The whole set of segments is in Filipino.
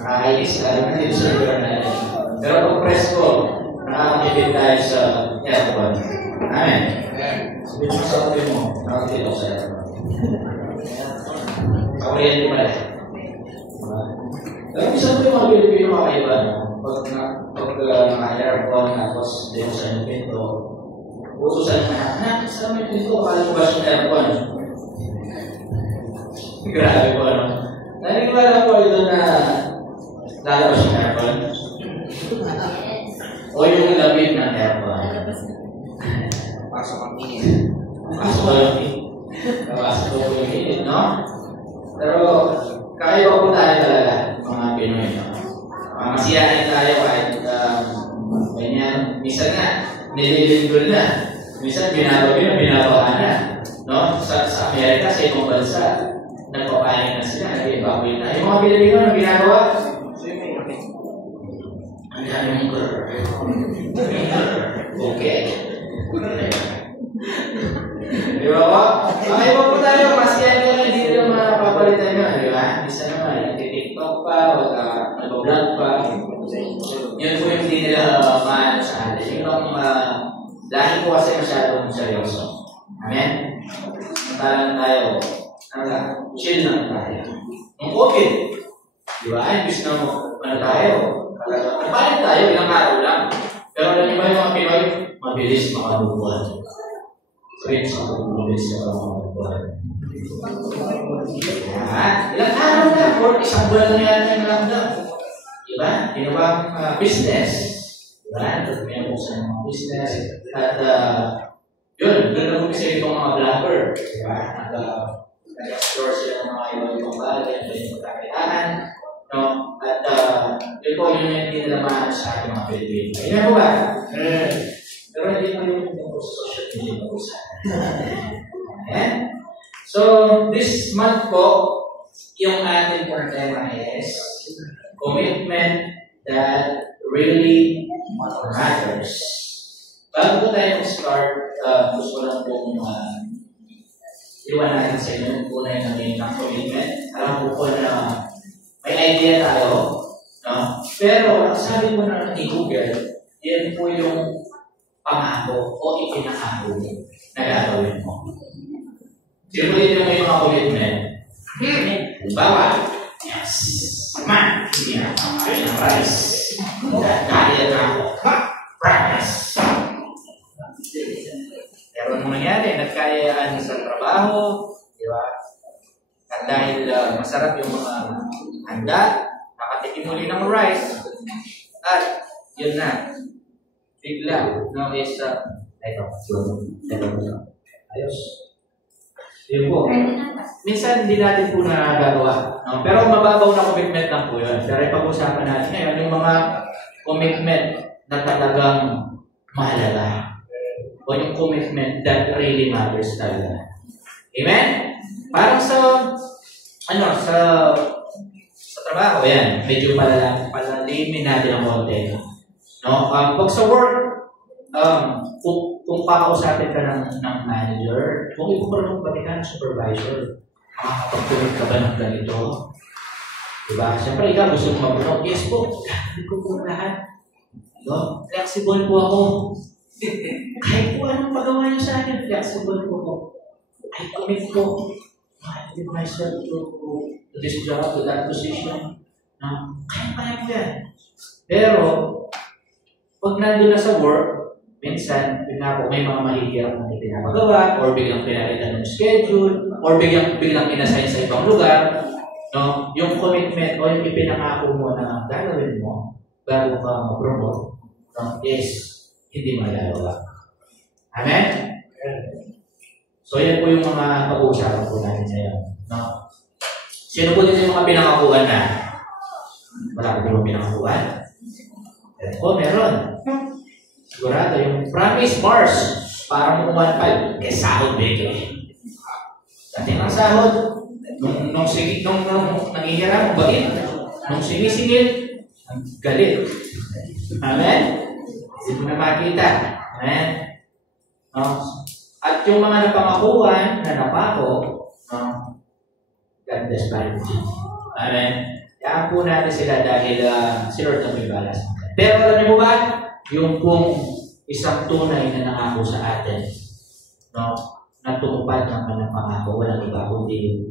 Nakakainis, alam na dito sa lugar natin. Pero kung presko, nakakakibig tayo sa aircon. Amen. Sabihin mo sa kapit mo, nakakibig ako sa aircon. Kakuryente pala. Pero isa po yung mga Pilipino makaiba, pag naka-aircon, tapos hindi mo sa yung pinto, uso sa mga anak, sa may pinto, akala mo ba siya aircon? Grabe po, ano? Naniniwala po ito na lalabas yung aircon? O yung lamig ng aircon? Pasok ang init. Pasok ang init. Pasok ang init, no? Pero, kakaiba po tayo talaga, mga Pinoy, no? Masiyahin tayo kahit ganyan. Minsan nga, nililindol na. Minsan, binabahan na. No? Sa Amerika, sa ibang bansa, nagpapahin na sila, nag-evacuate na. Yung mga Pilipino na ginagawa, ang dami mong okay. Di ba po? Iba po tayo, masaya nyo, hindi nyo mapapalitan nyo, di ba? Isa naman, nag-tiktok pa, o nag-vlog pa. Yun po yung hindi nila maano sa atin. Yun ang dahil po kasi masyadong seryoso. Amen? Matalang tayo, chill lang tayo. Ang COVID, di ba? Ay, bis na ano tayo. Nagpalit tayo, ilang araw lang. Pero alam niyo ba yung mga Pinoy, mabilis makabubuan. Friends, mabilis makabubuan. Ilang araw na, for isang buwan na yata yung lockdown. Diba? Ginawang business. Diba? May buksan ng mga business. At yun, doon na kumisa itong mga vlogger. Diba? Nag-explore sila ng mga ibang bagay, yung pagkakitaan. No? At yun po yun yung hindi nila maano sa ating mga Pilipino. Hindi po ba? Pero hindi mo yung sa social media na usa. So, this month po, yung ating problema is commitment that really matters. Bago po tayo mag-start, gusto lang po iwan natin sa inyo kung tunay na may commitment. Alam po na may idea tayo, no? Pero sabi mo na ni Google, yan po yung pangako o ipinakako na gagawin mo. Simulit yung may mga commitment. Bawa, yes, man, hindi na kakain ng rice. Kaya na ako, promise. Pero nung nangyari, nagkayaan sa trabaho, di ba? At dahil masarap yung mga handa, nakatikim muli ng rice, at yun na, bigla, no, is, ayos. Yun po. Minsan, hindi natin po nagagawa. No? Pero mababaw na commitment lang po yun. Pero ipag-usapan natin ngayon, yung mga commitment na talagang mahalaga. O yung commitment that really matters talaga. Amen? Parang sa trabaho, yan, medyo palalimin natin ang konti. No? Pag sa work, kung kakausapin ka ng manager, kung ipukulong pati ka ng supervisor, makakapag-commit ka ba ng ganito? Diba? Siyempre, ikaw gusto mo mabuno. Yes po, gagawin ko po lahat. No? Flexible po ako. Kahit po anong pagawa niyo sa akin, flexible po ako. I commit po. I commit myself to this job, to that position. Kaya po yan. Pero, pag nandun na sa work, minsan, may mga mahihirap na ipinapagawa, or biglang pinalitan ng schedule, or biglang inassign sa ibang lugar, no? Yung commitment o yung ipinangako mo na gagawin mo bago ka ma-promote, no? Is hindi magagawa. Amen? So, yan po yung mga pag-uusapan po natin ngayon. No? Sino po dito yung mga pinangakuan na? Wala po yung pinangakuan? Meron. Sigurado, yung promise bars, para mo 1.5, sahod bigay. Dati ang sahod, nung nangihiram, bagay, nung sinisingil, ang galit. Amen? Hindi mo na makita. Amen? No? At yung mga napangakuan na napako, God bless by you. Amen? Kaya po natin sila dahil si Lord na may balas. Pero alam niyo ba, yung pong isang tunay na nangako sa atin, no, na tumupad ng kanyang pangako, walang iba kundi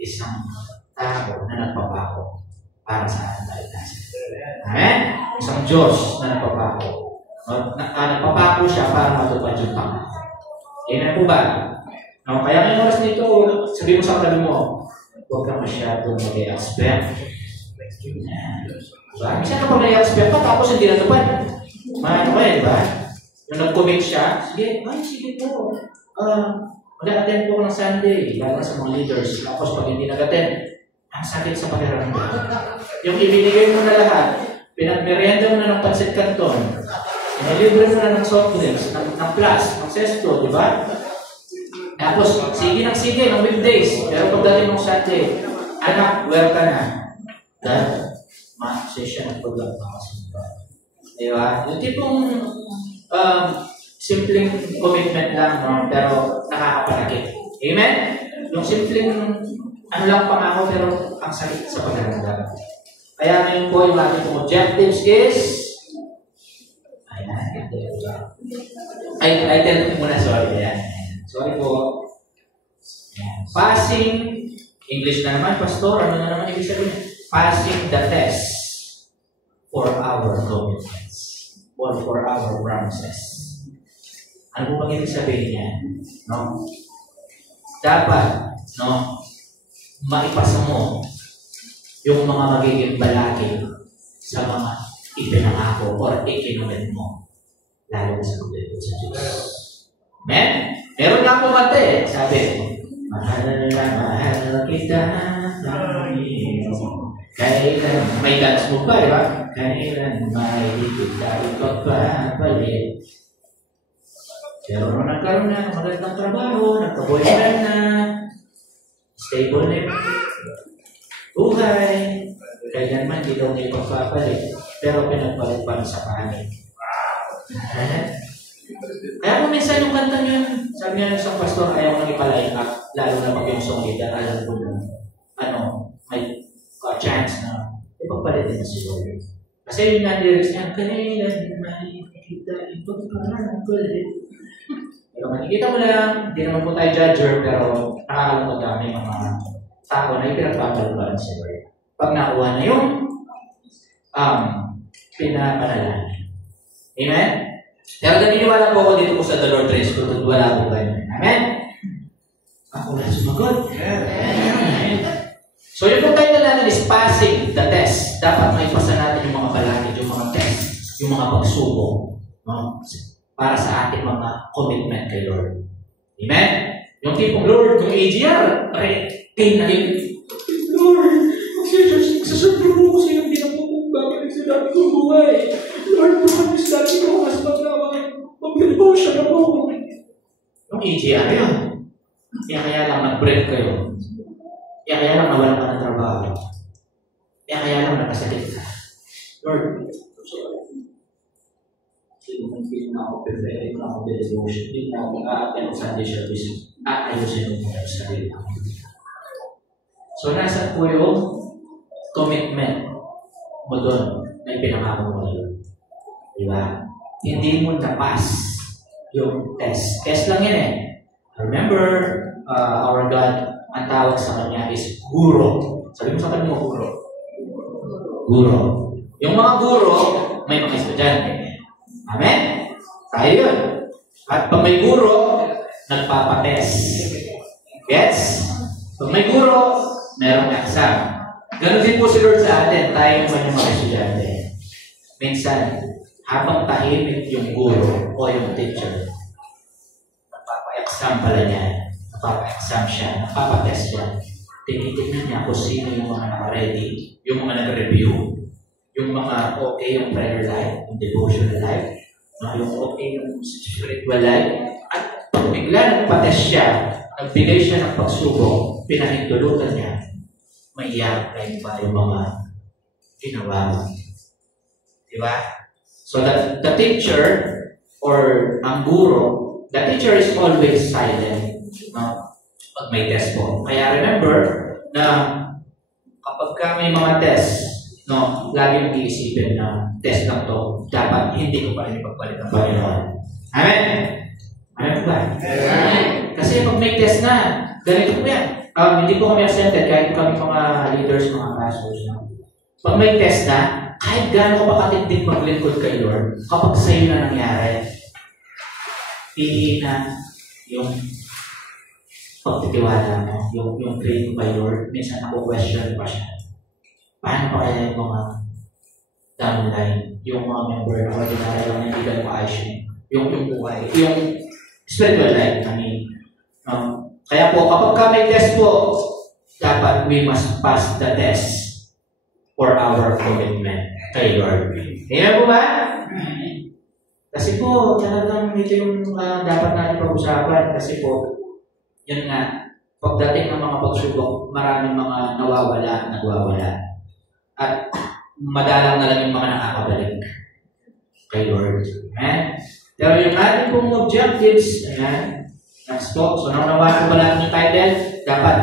isang tao na nagpapako para sa ating kaligtasan. Amen? Isang Diyos na nagpapako. No, nagpapako siya para matupad yung pangako. Amen po ba? No, kaya ngayong oras nito, sabi mo sa katabi mo, huwag ka masyadong mag-i-expect. Diba? Minsan kapag nag-i-expect pa, tapos hindi natupad. Maano kayo, diba? Yung nag-commit siya, sige po. Mag-attend po ng Sunday, lalo sa mga leaders. Tapos pag hindi nag-attend, ang sakit sa pakiramdam. Yung ibinigay mo na lahat, pinagmerienda mo na ng pancit canton, inilibre mo na ng soft drinks, ng plus, ng sesto, di ba? Tapos, sige ng weekdays. Pero pagdating ng Sunday, anak, where ka na? Dad, ma-session ang program na kasimba. Di ba? Yung tipong simpleng commitment lang, no? Pero nakakapanakit. Amen? Yung simpleng lang pangako, pero ang sakit sa pagkaramdam. Kaya ngayon po, yung ating objectives is I tell you muna, sorry. Ayan. Sorry po. Passing, English na naman, Pastor. Ano na naman ibig sabihin? Passing the test for our commitments or for our promises. Ano po bang ibig sabihin niya? No? Dapat, no, maipasa mo yung mga magiging balaki sa mga ipinangako or ikinulit mo. Lalo sa gobyerno sa Diyos. Amen? Meron nga po mate, sabi, mahal kita, kailan, may dance mo pa, diba? Kailan may kita ipagpapalit. Pero nung nagkaroon na magandang trabaho, nagka-boyfriend na, stable na yung buhay, kailan man di daw may ipagpapalit, pero pinagpalit pa sa kanin. Kaya kung minsan yung kanta niya, sabi niya isang pastor, ayaw nang ipalain up, lalo na pag yung song leader, alam ko na, may chance na ipagpalit din si Lord. Kasi yung nga lyrics niya, kailan may kita ipagpapalit. Pero makikita mo lang, hindi naman po tayo judger, pero nakakalungkot kami mga tao na ipinagpapaluan si Lord. Pag nakuha na yung pinapanalangin. Amen? Pero naniniwala po ako dito po sa The Lord Trace School at wala po kayo. Amen? Ako na sumagot. Amen. So yung pong tayo natin is passing the test. Dapat maipasa natin yung mga balakid, yung mga test, yung mga pagsubok, no? Para sa ating mga commitment kay Lord. Amen? Yung tipong Lord, kung AGR, Lord, sasundin mo kasi yung pinapupagbagal sa dami kong buhay. Lord, bukan sa dami ko mas mag-devotion ako. Yung AGR yun. Kaya lang nag-break kayo. Kaya lang nawalan ka ng trabaho. Kaya lang nakasakit ka. Lord, hindi na ako perfect, hindi na ako devotion, hindi na ako aatin ng Sunday service, ayusin mo sa sarili ako. So, nasa po yung commitment mo doon na ipinakako mo yun. Diba? Hindi mo na-pass yung test. Test lang yan eh. Remember, our God, ang tawag sa kanya is guro. Sabi mo sa kanya mo, guro. Guro. Yung mga guro, may mga estudyante. Amen? Tayo yun. At pag may guro, nagpapatest. Gets? Pag may guro, merong exam. Ganon din po si Lord sa atin, tayo man yung mga estudyante. Minsan, habang tahimik yung guro o yung teacher, nagpapa-exam pala niya. Nagpapa-exam siya, nagpapa-test siya. Tinitignan niya kung sino yung mga naka-ready, yung mga nag-review, yung mga okay yung prayer life, yung devotional life, yung okay yung spiritual life, at pag bigla nagpa-test siya, nagbigay siya ng pagsubok, pinahintulutan niya, maiyak ba yung mga ginawa mo. Diba? So the teacher or ang guro, the teacher is always silent, no? Pag may test po. Kaya remember na kapag pagka may mga test, no, lagi mong iisipin na test lang to, dapat hindi ko pa rin ipagpalit ng Panginoon. Amen? Amen po ba? Amen. Kasi pag may test na, ganito po yan. Hindi po kami accepted kahit kami mga leaders, mga pastors. No? Pag may test na, kahit gaano ka pa katinding maglingkod kay Lord, kapag sa'yo na nangyari, hihina yung pagtitiwala mo, yung faith by Lord, minsan ako-question pa siya. Paano pa kaya yung mga downline, yung mga member na ordinary lang hindi ganun kaayos yung buhay, yung spiritual life, I mean. Kaya po, kapag may test po, dapat we must pass the test for our commitment kay Lord. Ayan po ba? Kasi po, talagang ito yung dapat natin pag-usapan. Kasi po, yun nga, pagdating ng mga pagsubok, maraming mga nagwawala. At madalang na lang yung mga nakakabalik kay Lord. Amen? Pero yung ating pong objectives, ayan, next po. So, naunawaan ko ba natin yung title? Dapat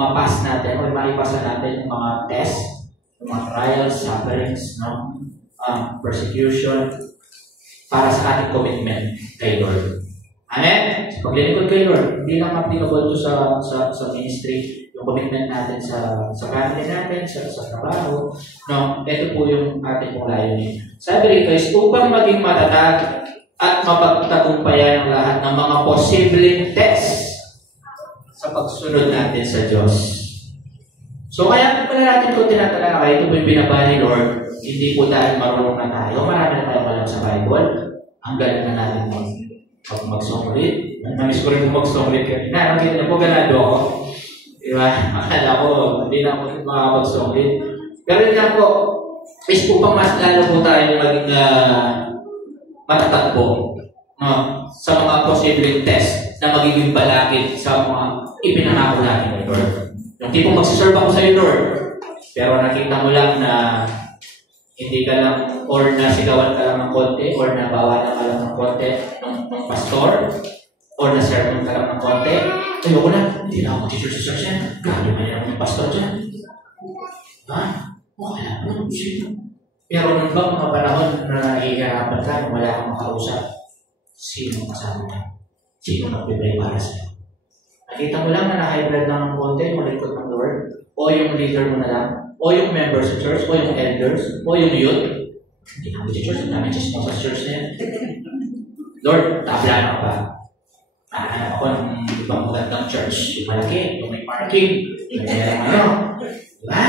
mapass natin o maipasa natin yung mga tests, yung mga trials, sufferings, no? Persecution para sa ating commitment kay Lord. Amen? So, paglilingkod kay Lord, hindi lang applicable to sa ministry, yung commitment natin sa family natin, sa trabaho. No? Ito po yung ating pong layunin. Sabi rito is, upang maging matatag at mapagtagumpayan ang lahat ng mga posibleng test sa pagsunod natin sa Diyos. So, kaya pala natin kung tinatalakay, ito po yung binaba ni Lord, hindi po dahil marunong na tayo. Marami na tayo alam sa Bible. Ang galing na natin mag-songlit. Namiss ko rin po mag-songlit kanina. Nakita na po, ganado ako. Diba? Akala ko, hindi na ako makakapag-songlit. Pero yun lang po, is po pang mas lalo po tayo maging matatag po sa mga posibleng test na magiging balakid sa mga ipinangako natin ni Lord. Yung tipong magsiserve ako sa iyo, Lord, pero nakita mo lang na hindi ka lang, or nasigawan ka lang ng konti, or nabawalan ka lang ng konti ng pastor, or na-sermon ka lang ng konti, ayoko na, hindi na ako mag-church yan. Grabe man yan ng pastor dyan. Ha? Okay lang po, pero nung ba mga panahon na nahihirapan ka, nung wala kang makausap, sino kasama ka? Sino mag-pray para sa'yo? Nakita mo lang na na-hybrid lang ng konti, yung malikot ng Lord, o yung leader mo na lang, o yung members sa church, o yung elders, o yung youth. Hindi na ako sa church, ang dami chismo sa church na yan. Lord, tabla na ka ba? Ako ng ibang magandang church, yung malaki, yung may parking, yung diba?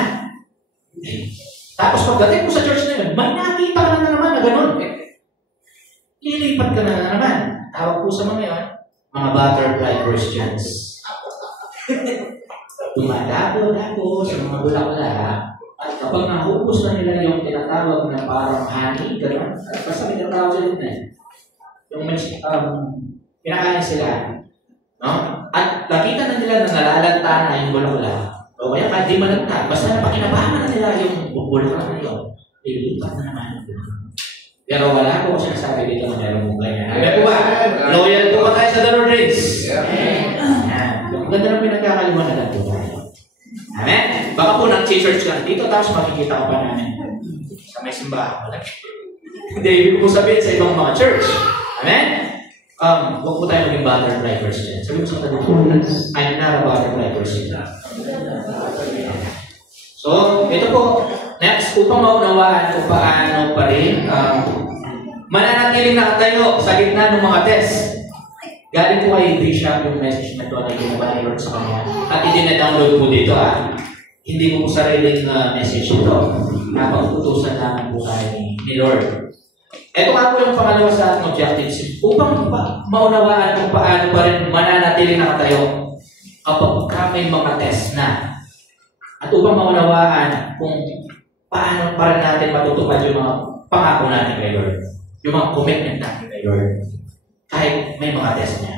Tapos pagdating mo sa church na yun, may nakita ka na naman na ganun. Lilipat ka na naman. Tawag po sa mga yun, mga butterfly Christians. Dumadapo sa mga bulaklak. At kapag nahubos na nila yung tinatawag na parang honey, gano'n, basta may tinatawag sila na yung pinakain sila. No? At nakita na nila na nalalanta na yung bulaklak. O kaya kahit di malanta, basta napakinabangan na nila yung bulaklak na yun. Lilipat na naman yung bulaklak. Pero wala ko sinasabi dito na meron mong ganyan. Amen po ba? Loyal po ba tayo sa the Lord Rings? Amen. Maganda na pinagkakalimuan na lang po tayo. Amen? Baka po nag-church lang dito, tapos makikita ko pa namin sa may simbahan. Hindi, ibig ko sabihin sa ibang mga church. Amen? Huwag po tayo maging butterfly Christian. Sabi mo sa tabi ko, I'm not a butterfly Christian. So, ito po, next, upang maunawaan kung paano pa rin mananatiling nakatayo sa gitna ng mga test. Galing po kay Bishop yung message na ito na ginawa sa kanya. At i-download po dito Hindi po sariling message ito. Napag-utusan namin po tayo ni Lord. Ito nga po yung pangalawa sa ating objectives. Upang maunawaan kung paano pa rin mananatiling nakatayo kapag may mga test na. At upang maunawaan kung paano pa rin natin matutupad yung mga pangako natin kay Lord. Yung mga commitment natin kay Lord. Kahit may mga test niya.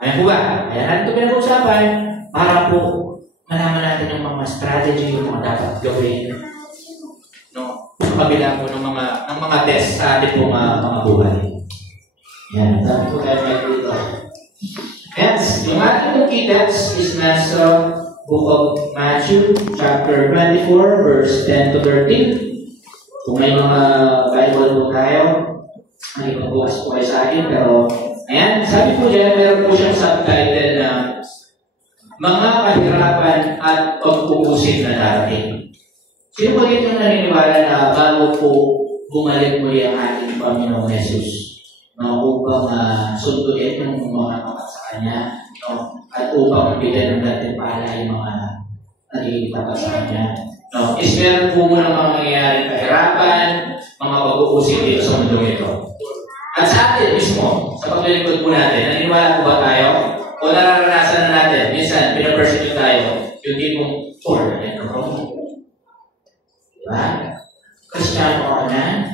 Ayan po ba? Ayan natin ito pinag-uusapan para po malaman natin yung mga strategy, yung mga dapat gawin. No? Sa kabila po ng mga test sa ating po mga buhay. Ayan. Dapat po tayo may dito. Yes. Yung ating key test is nasa Book of Matthew, chapter 24, verse 10 to 13. Kung may mga Bible po tayo, hindi ko bukas po kayo sa akin, pero ayan, sabi po dyan, meron po siyang subtitle na mga kahirapan at pagpupusin na darating. Sino ba dito naniniwala na bago po bumalik muli ang ating Panginoong Jesus? Upang sunduin yung mga tapat sa Kanya, no? At upang bigyan ng gantimpala yung mga nagiging tapat sa Kanya. No? Is meron po muna mga mangyayaring kahirapan, mga pagpupusin dito sa mundo ito. At sa atin mismo, sa paglilingkod po natin, naniniwala po ba tayo? O nararanasan na natin, minsan, pinapersecute tayo, yung tipong, for, diba? Kristyano ka na?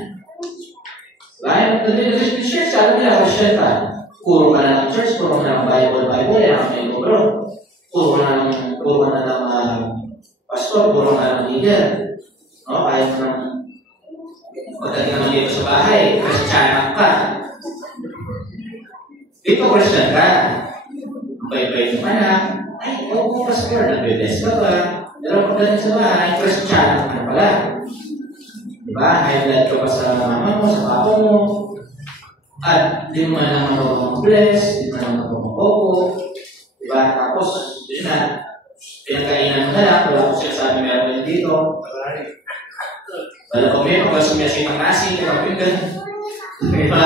Diba? Yung church, sabi nila, Christian ka. Puro ka na ng church, puro ka na ng Bible, yan ang may libro. Puro ka na ng pastor, puro ka na ng leader. No? Kahit mo ng pagdating naman dito sa bahay, Kristyano ka. Dito Christian ka. Bay-bay mo anak, ay, huwag mo pastor, nag-bless ka ba? Pero pagdating sa bahay, Kristyano ka pala. Diba? High blood ka pa sa mama mo, sa papa mo. At di mo na naman mag-bless, di mo na naman mag-opo. Diba? Tapos, yun na, pinagkainan mo na lang, wala ko siya sabi meron dito. Wala ko may pagkasumiyasin ng nasi, kapag diba?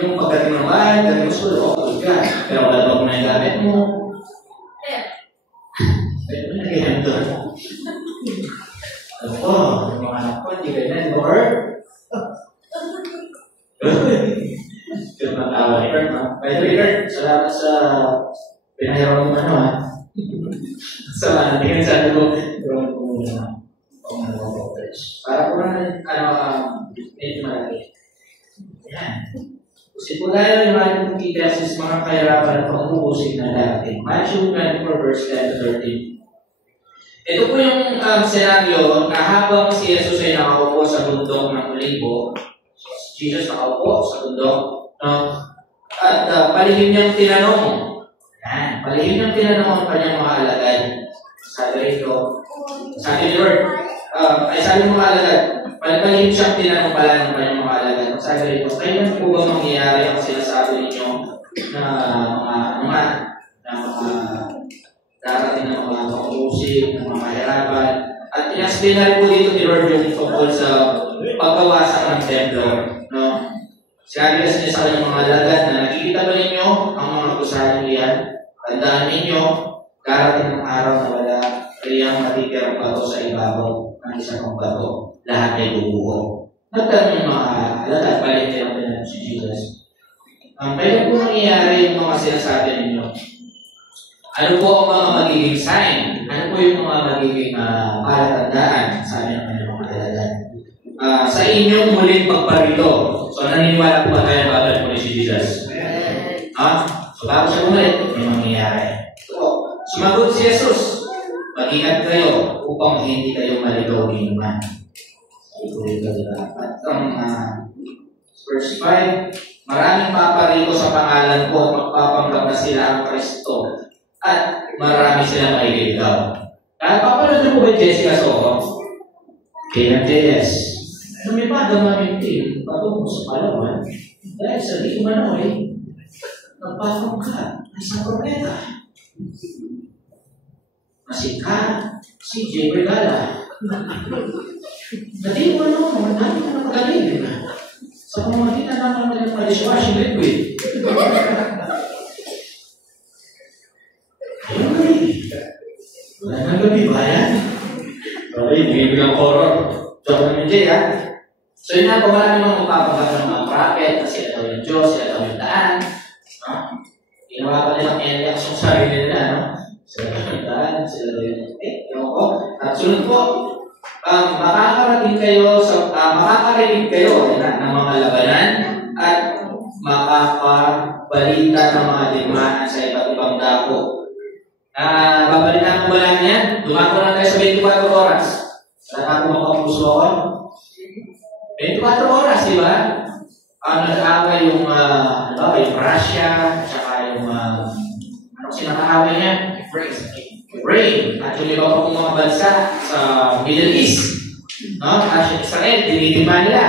Yung pagdating ng bahay, pagdating mo school, okay ka. Pero wala ba mo na yung gamit mo? Pwede mo na ganyan doon. Ano po, yung mga anak ko, hindi ganyan, di ba, Kurt? Yung mga tawa ni Kurt, no? By the way, Kurt, salamat sa pinahiraw mo sa tingin sabi ko, gawin ko muna para po na, medyo malaki. Yan. Kasi po tayo yung ating pagkikasis mga kahirapan at pang-uusig na darating. Matthew 24 verse 10 to 13. Ito po yung senaryo na habang si Jesus ay nakaupo sa bundok ng Olibo, si Jesus nakaupo sa bundok, at palihim niyang tinanong, palihim niyang tinanong ang kanyang mga alagad. Sabi rito, sabi ni Lord, sabi ng mga alagad, palihim siyang tinanong pala ng kanyang mga alagad. Sabi rito, kailan po ba mangyayari ang sinasabi ninyo na mga darating ng mga pag-uusig, ng mga mahirapan. At inaspinal po dito ni Lord yung tungkol sa pagkawasak ng templo. No? Sabi kasi niya sa kanyang mga alagad na nakikita ba ninyo ang mga kusahan iyan? Tandaan ninyo, darating ng araw na wala riyang matitirang bato sa ibabaw ng isang bato. Lahat ay bubuo. Nagtanong yung mga alagad, palintiran ko na si Jesus. Kaya po nangyayari yung mga sinasabi ninyo? Ano po ang mga magiging sign? Ano po yung mga magiging palatandaan? Sabi ng kanyang mga alagad. Sa inyong muling pagparito. So, naniniwala po ba tayo na babalik po ni si Jesus? So, bago siya bumalik, may mangyayari. So, sumagot si Jesus, mag-ingat kayo upang hindi kayo maligaw ni naman. At verse 5, maraming paparito sa pangalan ko, magpapanggap na sila ang Kristo. At marami silang maililigaw. Papanood po ba Jessica Soho? Kaya JS. May padamaming team, bago mo sa Palawan, dahil sa di umanoy, nagpapang ka, isang propeta. Masika, si J. Regala. Dati umano, dami ka na magaling. Sa pamamagitan naman ng dishwashing liquid. Wala nang gabi ba yan? Okay, hindi bilang horror. Joke naman dyan, ha? So yun nga, kung marami mga magpapagat ng mga prophet, na sila daw yung Diyos, sila daw yung daan. Ginawa pa nilang enyak yung sarili nila, no? Sila daw yung daan, sila daw yung ewan ko. At sunod po, makakarinig kayo ng mga labanan at makakabalita ng mga digmaan sa iba't ibang dako. Babalitan ko ba lang yan? Dumako lang tayo sa 24 oras. Saan ako makapuso ako? 24 oras, di ba? Nag-aaway yung Russia, tsaka yung sinakaaway niya? Rain. At yung iba pa pong mga bansa sa Middle East. No? Kasi Israel, dinidiba nila.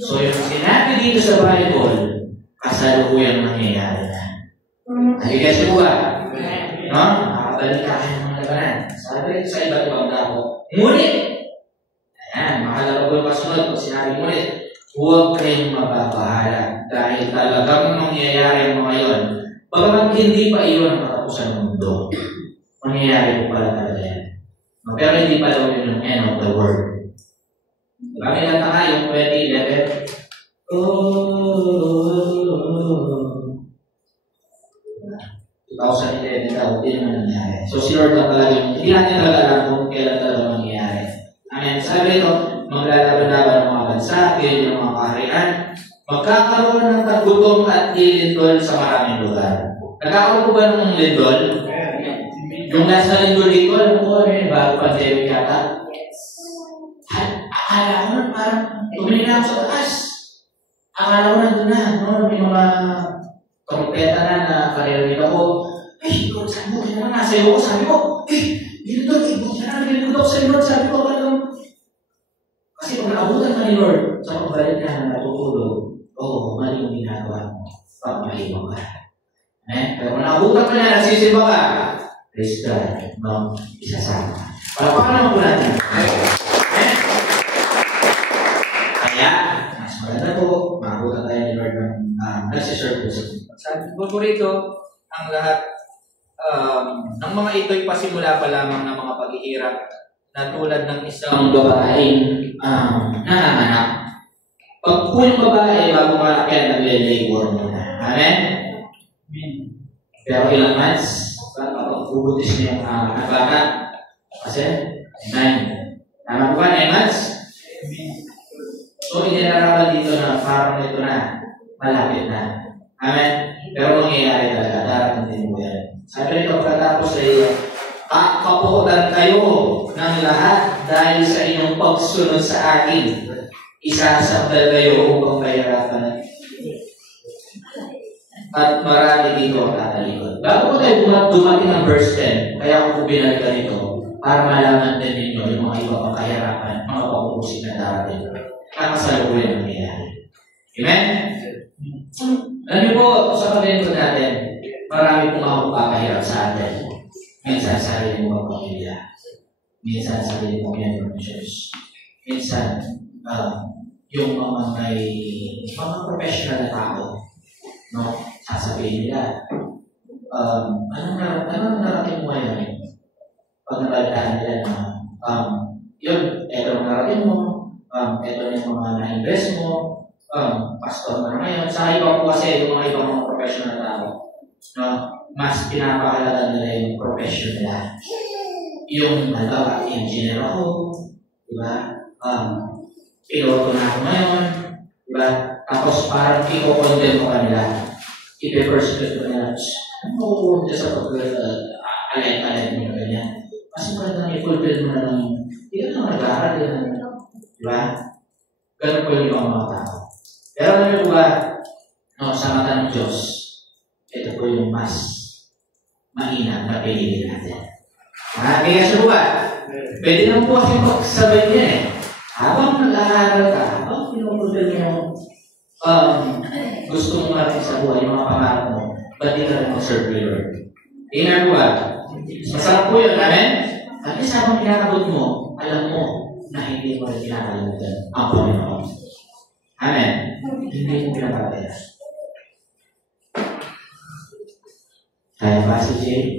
So yung sinabi dito sa Bible, kasalukuyang nangyayari na. Nagigas niyo ba? No? Nakabalik ka kayo ng mga labanan. Sabi sa iba't ibang dako. Ngunit, ayan, mahalaga po yung kasunod. Pag sinabi ngunit, huwag kayong mababahala dahil talagang mangyayari ang mga yun. Pagkat hindi pa iyon ang katapusan ng mundo. Mangyayari po pala talaga yan. Pero hindi pa daw yun ang end of the world. Kami nata nga yung 2011. Oh, 2011 daw, hindi naman nangyari. So si Lord lang talaga yung, hindi natin talaga alam kung kailan talaga mangyayari. Amen. Sabi ito, maglalaban-laban ng mga bansa, kayo ng mga kaharian, magkakaroon ng tagutom at lindol sa maraming lugar. Nagkakaroon po ba ng lindol? Yung nasa lindol dito, alam ko, bago pandemic yata. Akala ko na parang tumingin na ako sa taas. Akala ko na doon na, no? May mga trompeta na karirinig ako. Ay, Lord, sabi mo, kaya nasa iyo ko, sabi ko, dito doon, buti na narinig ko sa iyo, Lord, sabi ko, kasi kung naabutan ka ni Lord, sa pagbalik ka na natutulog, mali yung ginagawa mo, pagmahiwa ka. Pero kung naabutan ka na, nagsisimba ka, praise God, isasama. Palapakan naman po natin. Kaya, mas maganda po, maabutan tayo ni Lord ng nagsiserve po sa Pilipinas. Sabi ko rito, ang lahat ng mga ito'y pasimula pa lamang ng mga paghihirap na tulad ng isang babaeng nanganganak. Pag po yung babae, bago malakyan, nagle-labor muna. Amen? Pero ilang months, kapag bubutis niya yung bata, kasi 9. Tama po ba? 9 months? So, inilarawan dito na parang ito na, malapit na. Amen? Pero mangyayari talaga, darating din mo yan. Sabi nito, pagkatapos ay kapuotan kayo ng lahat dahil sa inyong pagsunod sa akin. Isasabdal kayo upang pahirapan. At marami dito ang tatalikod. Bago ko tayo dumating ng verse 10, kaya ako po binalikan ito para malaman din ninyo yung mga iba pang kahirapan, mga pag-uusig na darating. Kakasalukuyan ang nangyayari. Amen? Alam niyo po, sa pagkakas natin, marami pong mga papahirap sa atin. Minsan sarili mo ang pamilya. Minsan sarili mo yan ng church. Minsan, yung mga may mga professional na tao, no? Sasabihin nila, anong narating mo ngayon? Pag nabalitaan nila na, yun, eto ang narating mo, eto na yung mga na-invest mo, pastor na ngayon. Sa iba po kasi, yung mga ibang mga professional na tao, no? Mas pinapahalaga nila yung profession nila. Yung, halimbawa, engineer ako, di ba? Piloto na ako ngayon, di ba? Tapos parang i-condemn mo kanila. I-persecute mo nila. Ano ko kung sa pag-alay-alay mo na ganyan? Kasi parang i-fulfill mo na lang, hindi ka na mag-aaral yan. Di ba? Ganun po yung mga tao. Pero ano yung ba, no, sa mata ng Diyos, ito po yung mas mainam na piliin natin. Kaya siya ba? Pwede lang po kasi magsabay niya eh. Habang nag-aaral ka, habang pinupulil mo yung gusto mo natin sa buhay, yung mga pangarap mo, ba't di ka rin mag-serve ni Lord? Tingnan mo ba? Masarap po yun, amen? At least habang pinakabot mo, alam mo na hindi mo rin kinakalimutan ang Panginoon. Amen? Hindi mo pinapataya. Kaya ba si Jay?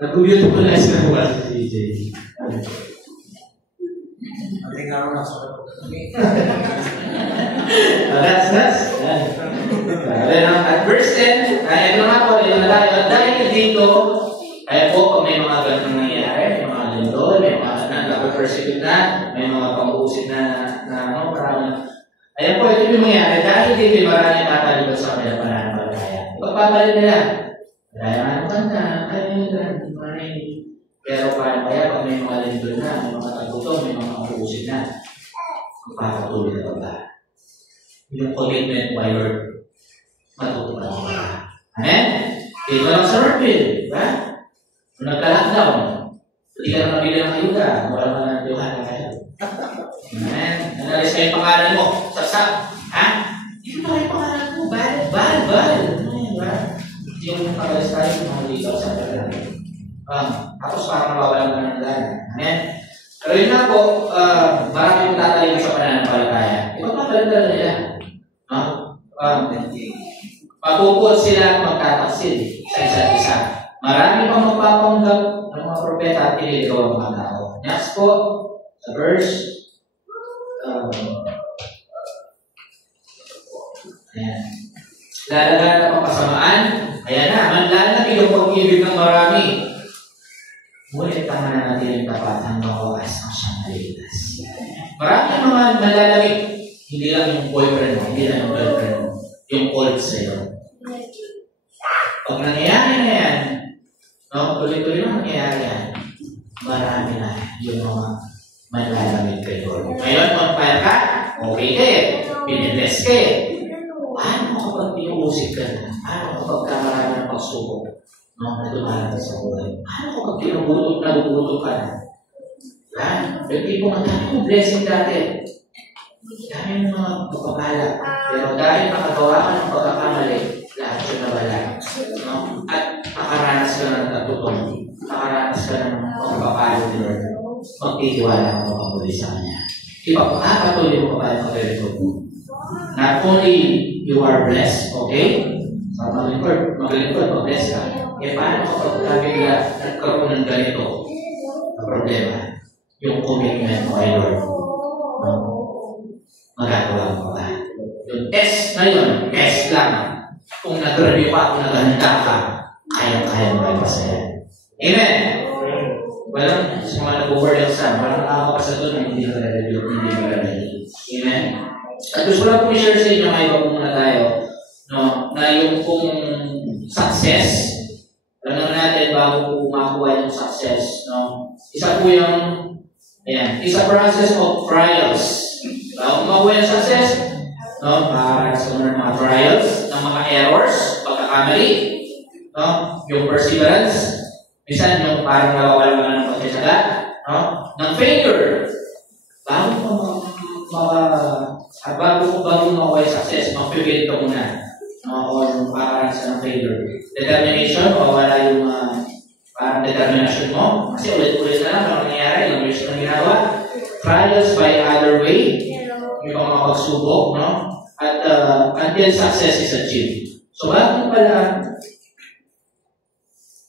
Nag-beautiful na siya ba si Jay? Maling araw na sa That's. At verse 10, ito nga po, ito na tayo. Dahil dito, kaya po, pag may mga ganang nangyayari, may mga lindol, may mga nag-persecute na, may mga pang-uusig na parang, ayan po, ito yung mangyayari. Dahil dito, marami tatalibot sa kanila pananampalataya. Pagpapalit nila. Kaya ano kanta, pero paano kaya pag may mga lindol na, may mga tagutom, may mga pang-uusig na, magpapatuloy na ba? Yung commitment by Lord, matutupad mo ba? Amen? Dito lang sa Lordville, diba? Nung nagka-lockdown, hindi ka na mabili ng ayuda, wala ka na ayuda ka kayo. Amen. Nanalis kayo pangalan mo, saksak. Ha? Hindi pa kayo pangalan mo, bal. Yung pagalis tayo, mga ligaw sa pagkakas. Tapos parang mawawalan ka ng daan. Amen. Pero yun nga po, maraming tatayo sa pananampalataya. Ipagpapalit talaga nila. Mapupot sila at magtataksil sa isa't isa. Marami pang magpapanggap ng mga propeta at piniligaw ang mga tao. Next po, sa verse. Ayan. Lalagan na papasamaan. Ayan na, manlalaki yung pag-ibig ng marami. Ngunit tangan natin yung tapat hanggang wakas ng siyang nalitas. Marami ang mga manlalaki. Hindi lang yung boyfriend mo, hindi lang yung girlfriend mo. Yung old sa'yo. Pag nangyayari na yan, tuloy-tuloy na nangyayari yan, marami na yung mga manlalamig kay Lord. Ngayon, mag-fire ka, okay ka eh, binibless ka eh. Paano kapag pinuusik ka na? Paano kapag marami ng pagsubok na dumarating sa buhay? Paano kapag nagugutot ka na? Yan, yung tipong ang dami kong blessing dati. Dami yung mga pagpapala. Pero dahil nakagawa ka ng pagkakamali, lahat yun nawala. No? At nakaranas ka ng natutong. Nakaranas ka ng pagpapalo ni Lord. Magtitiwala ka pagpapuli sa Kanya. Ipapakatuloy mo pa yung pagpapalo mo. Not only you are blessed, okay? So, mag-record, mag-bless ka. E paano kapag bigla nagkaroon ng ganito na problema? Yung commitment mo kay Lord. No? Magagawa mo ba? Yung test na yun, test lang. Kung nag-review ka, kung naghanda ka, kaya mo ay pasaya. Amen? Walang sa mga nag-board exam, walang nakakapasa doon na hindi nag-review, hindi nag-review. Amen? At gusto lang po i-share sa inyo, may iba muna tayo, no, na yung kung success, alam naman natin bago po makuha yung success, no? Isa po yung, ayan, isa process of trials. Bago makuha yung success, no, makakaranas mo ng mga trials, ng mga errors, pagkakamali, no, yung perseverance, minsan yung parang nawawala ka ng pagkasaga, no, ng failure. Bago makuha yung success, mag-fail ka muna, no, o yung makakaranas ng failure. Determination, mawawala yung parang determination mo, kasi ulit-ulit na lang ang nangyayari, yung years na ginagawa. Trials by other way, yung mga pagsubok, no? At until success is achieved. So, bago pala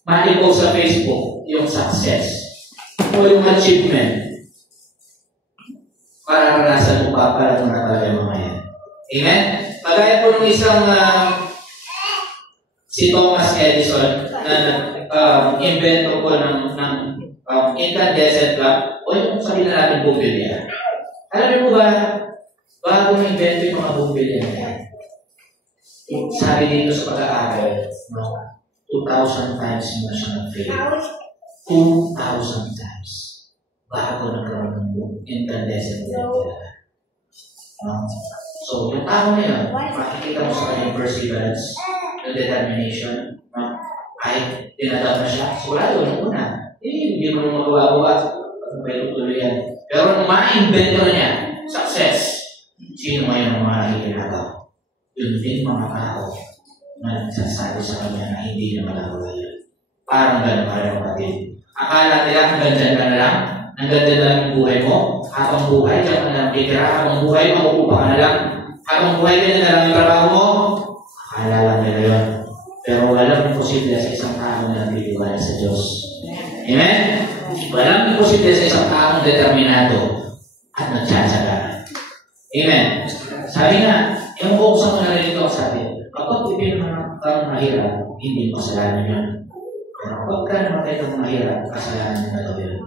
ma-epost sa Facebook yung success o yung achievement, mararanasan mo pa para talaga yung mga yan. Amen? Pagaya po ng isang si Thomas Edison na invento po ng incandescent lamp o yung sabihin na natin bumbilya. Alam mo ba, bago na-invento yung mga bumbilya na yan, sabi dito sa pag-aaral, no, 2,000 times mo siya na-fail. 2,000 times. Bago nagkaroon ng incandescent lamp. So, yung tao na yun, makikita mo sa kanyang perseverance, yung determination, kahit dinadam na siya, sigurado yung una. Hindi mo nung magawa-gawa. May tutuloy yan. Pero nung ma-invento na niya, success, sino ngayon ang makikinagaw? Yun din mga tao na nagsasabi sa kanya na hindi niya magagawa yun. Parang gano'n ka rin kapatid. Akala nila hanggang dyan ka na lang, hanggang dyan na lang yung buhay mo, habang buhay, dyan ka na lang titira, habang buhay, makukupa ka na lang, habang buhay, dyan na lang yung trabaho mo, akala lang nila yun. Pero walang imposible sa isang tao na nagtitiwala sa Diyos. Amen? Walang imposible sa isang taong determinado at nagtsatsaga. Amen? Sabi nga, yung buksan mo na rin ito, sabi, kapag ipinanganak kang mahirap, hindi kasalanan yun. Pero kapag ka namatay kang mahirap, kasalanan mo na daw yun.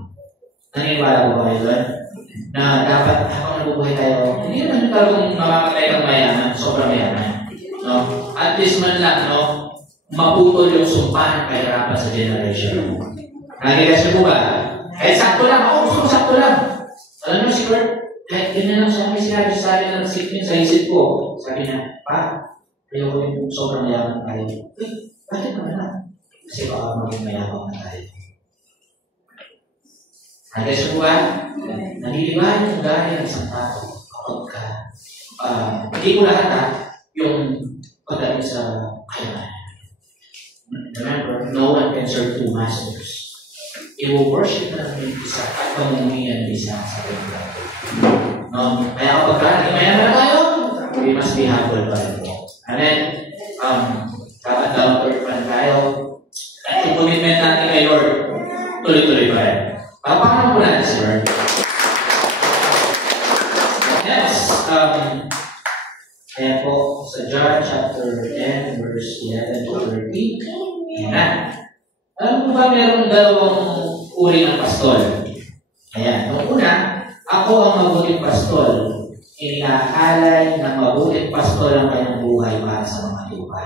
Naniniwala ko ba kayo doon? Na dapat habang nabubuhay tayo, hindi naman yung talagang mamamatay kang mayaman, sobrang mayaman. No? At least man lang, no, maputol yung sumpa ng kahirapan sa generation mo. Nagigas mo ba? Kahit sakto lang. Ako gusto mo sakto lang. Alam mo si Kurt, kahit ganyan lang siya, may sinabi sa akin na nagsipin sa isip ko. Sabi niya, pa, ayaw ko yung sobrang mayaman tayo. Bakit naman na? Kasi baka maging mayaman na tayo. Guess mo ba? Naliliwan yung ugali ng isang tao kapag ka, hindi ko lahat yung pagdating sa kailangan. Remember, no one can serve two masters. It will worship na ng isa at pamumiyan isa sa kanya. Kaya kapag ka, mayaman na tayo, we must be humble pa rin po. And then, dapat down to earth pa rin tayo. At yung commitment natin kay Lord, tuloy-tuloy pa rin. Paano po natin si Lord? Next, ayan po, sa John chapter 10, verse 11 to 13. Ayan na. Alam mo ba meron dalawang uri ng pastol? Ayan. Noong una, ako ang mabuting pastol. Inaalay ng mabuting pastol ang kanyang buhay para sa mga tupa.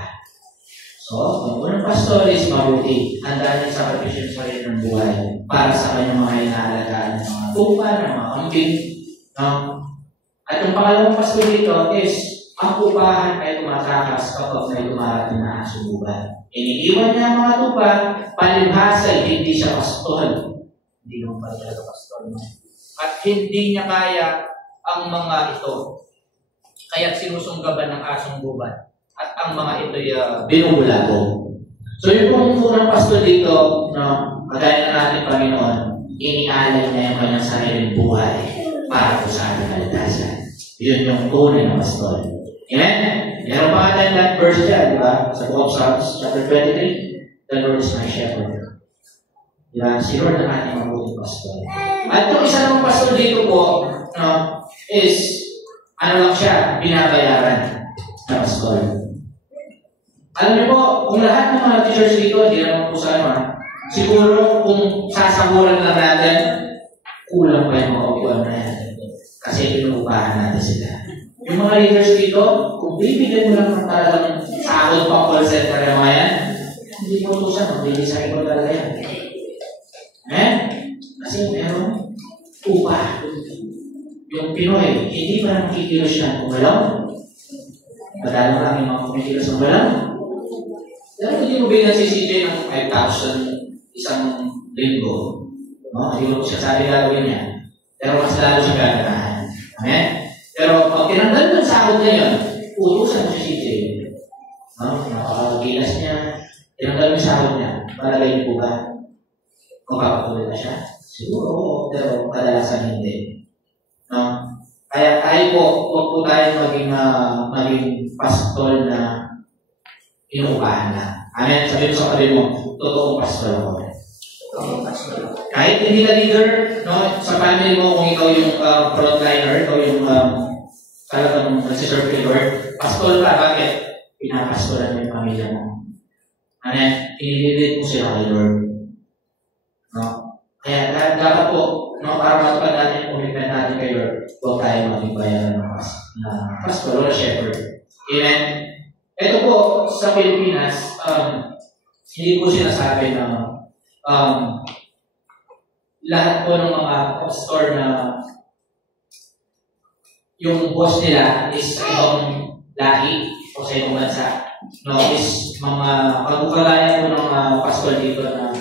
So, ang unang pastol is mabuti. Handa niya sa sakripisyo sa rin ng buhay para sa kanyang mga inaalagaan ng mga tupa, ng mga kambing. At ang pangalawang pastol dito is ang upahan ay tumatakas kapag may dumarating na kasubukan. Iniiwan niya ang mga tupa, palibhasa, hindi siya pastol. Hindi naman pala talaga pastol. At hindi niya kaya ang mga ito. Kaya sinusunggaban ng asong gubat. At ang mga ito'y binubulago. So yung pong unang pastol dito, kagaya na natin Panginoon, inialay niya yung kanyang sariling buhay para po sa ating kalitasan. Yun yung tunay na pastol. Amen? Meron pa natin that verse dyan, di ba? Sa book of Psalms, chapter 23, the Lord is my shepherd. Di ba? Si Lord ang ating mabuting pastol. At yung isa namang pastol dito po, is, lang siya, binabayaran na pastol. Alam niyo po, kung lahat ng mga teachers dito, hindi naman po sa siguro kung sasaburan lang natin, kulang pa yung mga upuan na yan. Kasi pinuupahan natin sila. Yung mga leaders dito, kung bibigyan mo lang ng talagang sahod pa call center na mga yan, hindi mo ito siya, magbibigay ko talaga yan. Kasi meron upa. Yung Pinoy, hindi pa nakikilos yan kung walang. Madalo lang yung mga kumikilos ng walang. Pero hindi mo bigyan si CJ ng 5,000 isang linggo. Hindi mo siya sabi gagawin niya. Pero mas lalo siya gagawin. Amen? Pero pag tinanggal mo sa sahod na yun, utusan mo si CJ. Nakakagilas niya, tinanggal mo sa sahod niya, malagay niyo po ba? Makakatuloy na siya? Siguro, pero kadalasan hindi. Kaya tayo po, huwag po tayo maging pastol na inuupahan na. Amen? Sabihin mo sa kapatid mo, totoong pastol ako. Kahit hindi ka leader, sa family mo, kung ikaw yung frontliner, ikaw yung talagang nagsiserve kay Lord, pastol ka, bakit? Pinapastolan mo yung pamilya mo. Amen? Inililid mo sila kay Lord. Kaya dapat po, para matupad natin yung commitment natin kay Lord, huwag tayo maging ng pastor o shepherd. Amen? Ito po, sa Pilipinas, hindi po sinasabi na lahat po ng mga pastor na yung boss nila is sa ibang lahi o sa ibang bansa. Is mga pagkukagaya po ng pastor dito na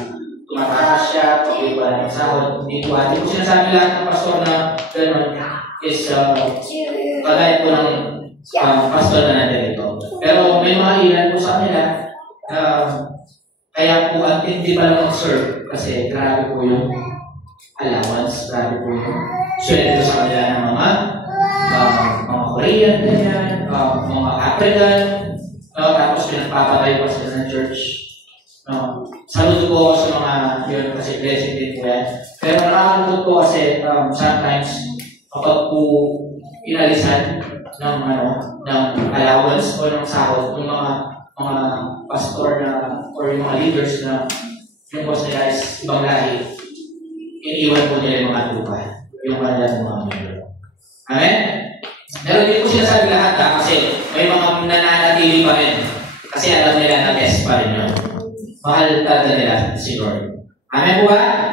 tumatakas siya, pag-iba ng sahod. Hindi po sinasabi lahat ng pastor na gano'n is kagaya po ng pastor na natin ito. Pero may mga ilan po sa kanila kaya po ang hindi pa lang mag-serve kasi grabe po yung allowance, grabe po yung sweldo sa kanila ng mga Korean, ganyan, mga African, tapos pinagpapatay pa sila ng church. Saludo po ako sa mga yun kasi blessing din po yan. Pero nakakalungkot po kasi sometimes kapag po inalisan ng allowance o ng sahod ng mga pastor na or yung mga leaders na yung boss nila is ibang lahi, iniiwan po nila yung mga tupa, yung kanilang mga member. Amen? Pero hindi po sinasabi lahat kasi may mga nananatili pa rin kasi alam nila na best pa rin yun. Mahal talaga nila si Lord. Amen po ba?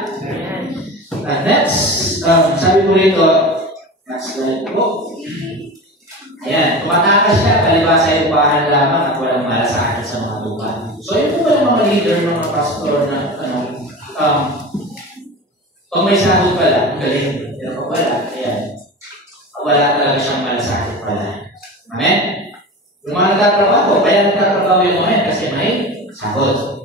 And next, sabi po rito, next slide po. Ayan, tumatakas siya, palibasa yung upahan lamang at walang malasakit sa mga tupa. So, yun po ba yung mga leader, mga pastor na, Pag may sahod pala, ang galing. Pero pag wala, ayan. Wala talaga siyang malasakit pala. Amen? Yung mga nagtatrabaho, kaya nagtatrabaho yung mga yan kasi may sahod.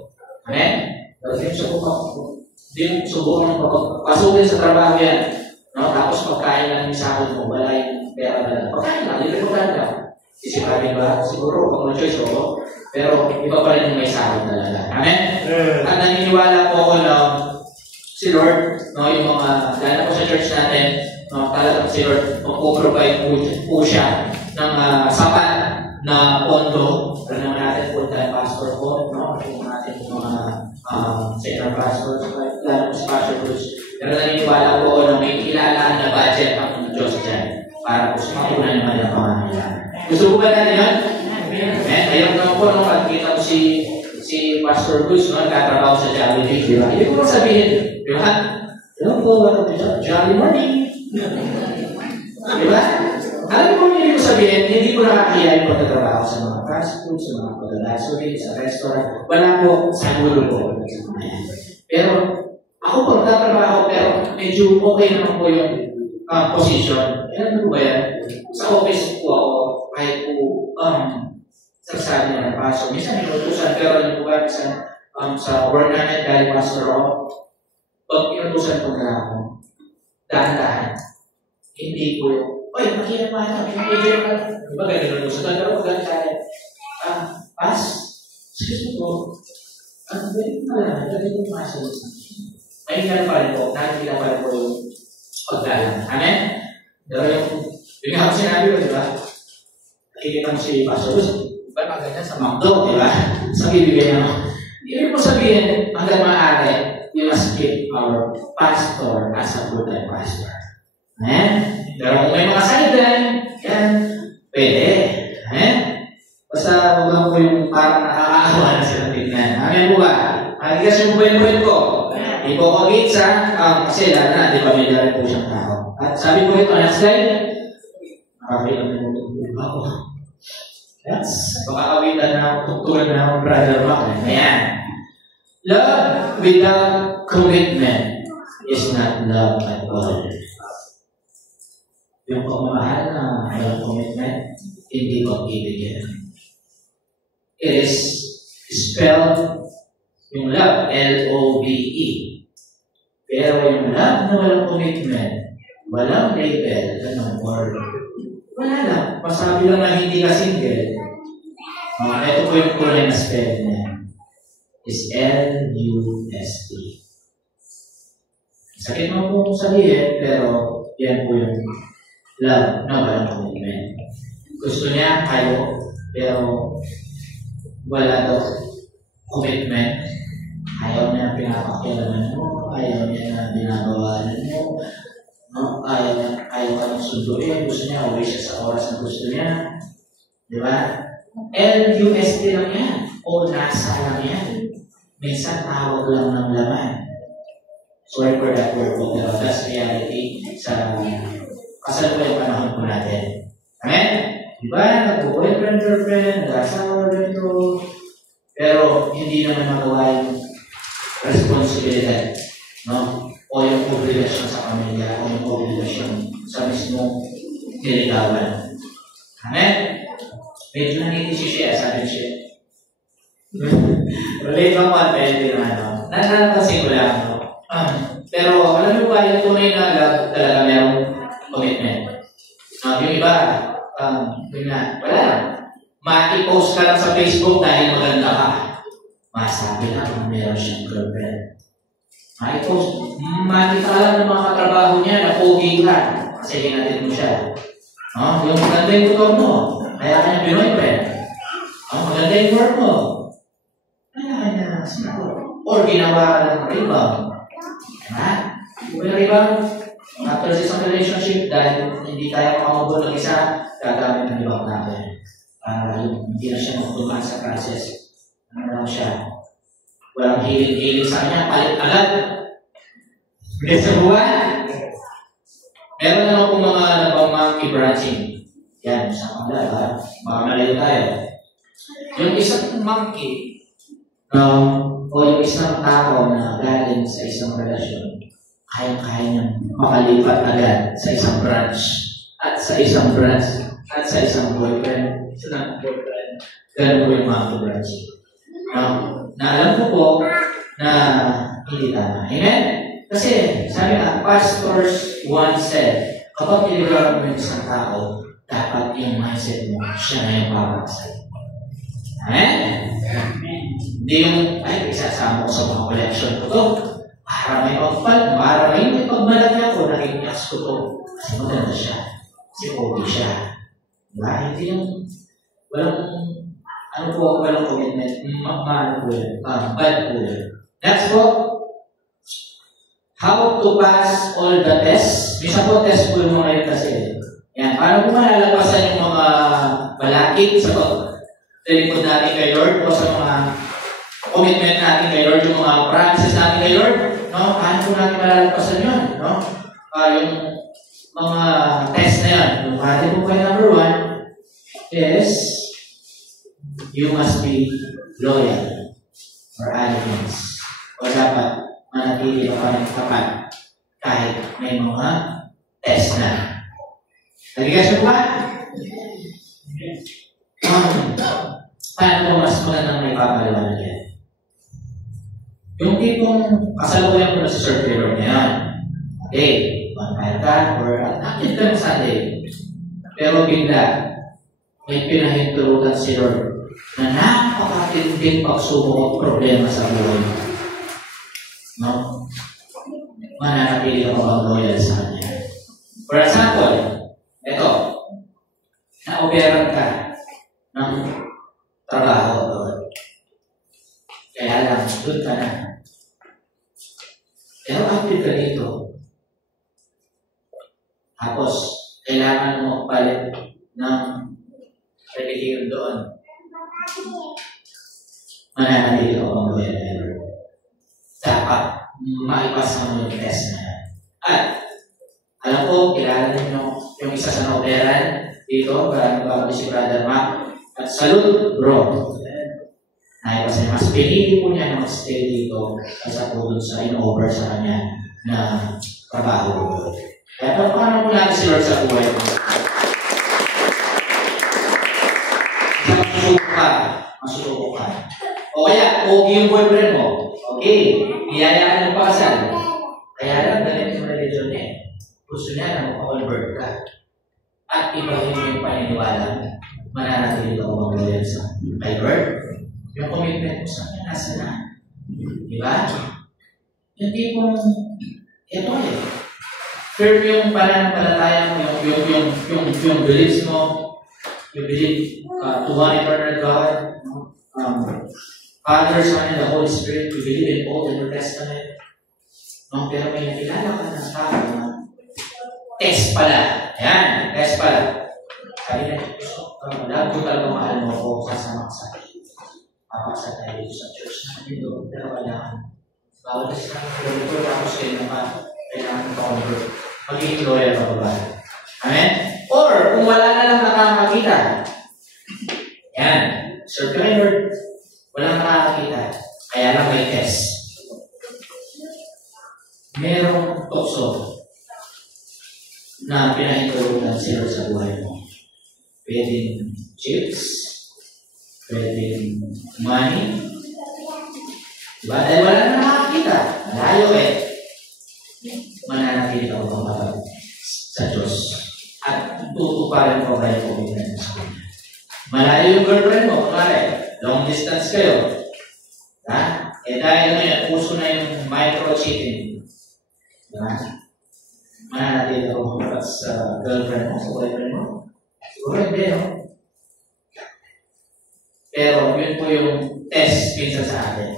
Amen? Pero di mo subukan pasukin sa trabaho yan. No? Tapos pagkain lang yung sahod mo, wala yung pera na. Pagkain lang, nilimutan ka. Isipin ba? Siguro, kung may choice ako. Pero iba pa rin yung may sahod talaga. Amen? At naniniwala po ako na si Lord, no, yung mga, dahil na po sa church natin, no, talagang si Lord, magpo-provide po siya ng sapat na pondo. Pero naman natin full-time pastor po, no? Yung natin mga senior pastor, lalo si Pastor Bruce. Pero naniniwala po na may ilalaan na budget ang Diyos dyan para po sa makunan naman ang pangangailangan. Gusto ko ba natin yan? Ayun naman po, no, pagkita ko si Pastor Bruce, no, nagtatrabaho sa Jollibee, di ba? Hindi ko lang sabihin, di ba? Alam po, Jolly morning. Di ba? Alam mo kung hindi ko sabihin, hindi ko nakakaya yung pagtatrabaho sa mga fast food, sa mga pagdadasuri, sa restaurant. Wala po, sa gulo po. Pero, ako po nagtatrabaho, pero medyo okay naman po yung position. Ano po ba yan? Sa office po ako, kahit po, sasabi na ng paso. Minsan may utusan, pero yung po ba, sa work namin, dahil pastor ako, pag inutusan ko na ako, dahan-dahan, hindi ko, oy, makina pa ito, medyo ka, diba ganyan utusan, pero ganyan tayo, pas, excuse mo, ano ba yung malaman, ganyan yung paso. May hindi pa rin po, nakikita pa rin po yung pagdahan. Amen? Pero yung nga ako sinabi ko, diba? Nakikita mo si Pastor Luz, ba maganda sa McDo, di ba? Sa bibigyan mo. Ibig mo sabihin, hanggang maaari, we must keep our pastor as a full-time pastor. Amen? Pero kung may mga salitan, yan, pwede. Amen? Basta huwag lang po yung parang nakakaawa na sila tignan. Amen po ba? Magigas yung buhay-buhay ko. Ipokagit sa, kasi lalo na, di ba may dala po siyang tao. At sabi ko ito, next slide, nakakailan mo ito ako. Yes. Makakawitan na ako, tukturan na ako, brother Mac. Ayan. Love without commitment is not love at all. Yung pagmamahal na walang commitment, hindi pag-ibig yan. It is spelled yung love, L-O-V-E. Pero yung love na walang commitment, walang label, anong word, wala lang. Masabi lang na hindi ka single. Ito po yung kulay na spell niya. Is L-U-S-T. Sakit mo po sabihin, pero yan po yung love na walang commitment. Gusto niya kayo, pero wala daw commitment. Ayaw niya na pinapakialaman mo, ayaw niya na binagawalan mo, no? Ayaw ka ng sunduin, gusto niya, uwi siya sa oras na gusto niya. Di ba? L-U-S-T lang yan, o nasa lang yan. Minsan tawag lang ng laman. Sorry for that word, pero that's reality sa kasalukuyang panahon po natin. Amen? Di ba? Nag-boyfriend, girlfriend, nag-asawa, ganito. Pero hindi naman magawa yung responsibilidad, no? O yung obligasyon sa pamilya, o yung obligasyon sa mismong niligawan. Amen? Medyo nangitis siya, sabi siya. Relate lang po at pwede naman, no? Nanapansin ko lang, no? Pero alam mo ba, yung tunay na love talaga mayroong commitment. Yung iba, yun na, wala lang. Ma-i-post ka lang sa Facebook dahil maganda ka. Masabi lang kung meron siyang girlfriend. Ma-i-post. Makita ka lang ng mga katrabaho niya na pogi ka. Kasi hinatid mo siya. Yung maganda yung motor mo. Kaya kanya binoyfriend. Maganda yung work mo. Kaya kanya sinapot. Or ginawa ka ng rebound. Diba? Kung yung rebound, after sa isang relationship, dahil hindi tayo makamabot ng isa, gagamit ng ibang natin. Para hindi na siya magtumaan sa process. Ano lang siya? Walang hiling-hiling sa kanya, palit agad. Kaya sa buwan, meron naman kung mga nabang-monkey branching. Yan, sa kanila, ba? Baka malayo tayo. Yung isang monkey, o yung isang tao na galing sa isang relasyon, kaya niyang makalipat agad sa isang branch at sa isang branch at sa isang boyfriend. Isa boyfriend. Ganun po yung mga branch. Na alam ko po na hindi tama. Amen? Kasi sabi nga, pastors once said, kapag niligawan mo yung isang tao, dapat yung mindset mo, siya na yung papasay. Amen? Hindi yung, ay, isasama ko sa mga collection ko to. Para may pagpal, para may pagmalaki ako, nakikias ko to. Kasi maganda siya. Kasi okay siya. Diba? Hindi yung, walang commitment. Ano po yun? Bad po yun. Next po, how to pass all the tests. Misa po test po yung mga yun kasi. Yan, paano po malalapasan yung mga balakid sa pagtalikod natin kay Lord o sa mga commitment natin kay Lord, yung mga promises natin kay Lord, no? Paano po natin malalapasan yun, no? Yung mga test na yan. Yung ating po kayo number 1 is you must be loyal or allegiance. O dapat manatili ka pa rin tapat kahit may mga test na. Nag-guess mo ba? Paano po mas magandang may papaliwanag yan? Yung tipong kasalukuyan mo na sa circular niya yan. Okay, one ka or active ka ng Sunday. Pero bigla, may pinahintulutan si Lord na napakatinding pagsubok at problema sa buhay mo. No? Mananatili ka pa loyal sa Kanya. For example, ito, na-operan ka ng trabaho doon. Kaya lang, doon ka na. Pero active ka dito. Tapos, kailangan mo palit ng relihiyon doon. Mananatili ka pang loyal na Lord. Dapat maipasa mo yung test na yan. At, alam ko, kilala niyo yung isa sa na-operan dito, para nagpapali si Brother Mac. At salute, bro. Ay, kasi mas pinili po niya na mag-stay dito kaysa po dun sa in-over sa kanya na trabaho. Kaya paano po natin si Lord sa buhay mo? Masusuko ka. O kaya, okay yung boyfriend mo. Okay, iyayaan ng pakasal. Kaya lang, ganito yung religion niya. Gusto niya na mag-convert ka. At ibahin mo yung paniniwala, mananatili ka kung mag-loyal sa kay Lord. Yung commitment mo sa kanya, nasa na. Diba? Yung tipong, ito eh. Firm yung pananampalataya mo, yung beliefs mo, you believe to one eternal God, Father, Son, and the Holy Spirit, you believe in Old and New Testament. No, pero may nakilala ka ng tao na test pala. Yan, test pala. Sabi na, lahat ko talaga mahal mo ako, sasama ka sa akin. Papaksa tayo dito sa church natin doon. Pero kailangan, bawal kasi namin ko tapos kayo naman, kailangan ka-convert. Magiging loyal ka ba? Amen? Or, kung wala na lang nakakakita, yan, serve ka Lord, walang nakakakita, kaya lang may test. Merong tukso na pinahintulutan sila sa buhay mo. Pwedeng chips, pwedeng money. Diba? Dahil wala na nakakita. Malayo eh. Mananatili ka upang matag sa Diyos. At tutuparin ko kayo kung hindi na sa Kanya. Malayo yung girlfriend mo. Kumari, long distance kayo. Ha? Eh dahil ngayon, puso na yung micro-cheating. Diba? Mananatili ka upang matag sa girlfriend mo, sa boyfriend mo. Siguro hindi, no? Pero yun po yung test minsan sa atin.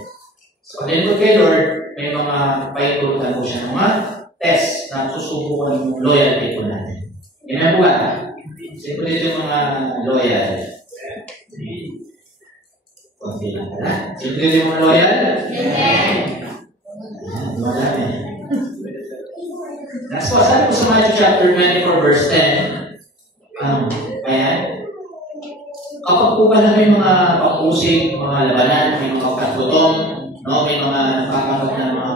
So, din po kay Lord, may mga paitulutan po siya ng mga test na susubukan yung loyalty po natin. Ganyan po ba? Siyempre yung mga loyal. Kunti lang pala. Siyempre yung mga loyal? Marami. Next po, sabi po sa Matthew chapter 24 verse 10. Ayan. Kapag po pala may mga pag-usig, mga labanan, may mga paggutom, no? May mga nakakamag na mga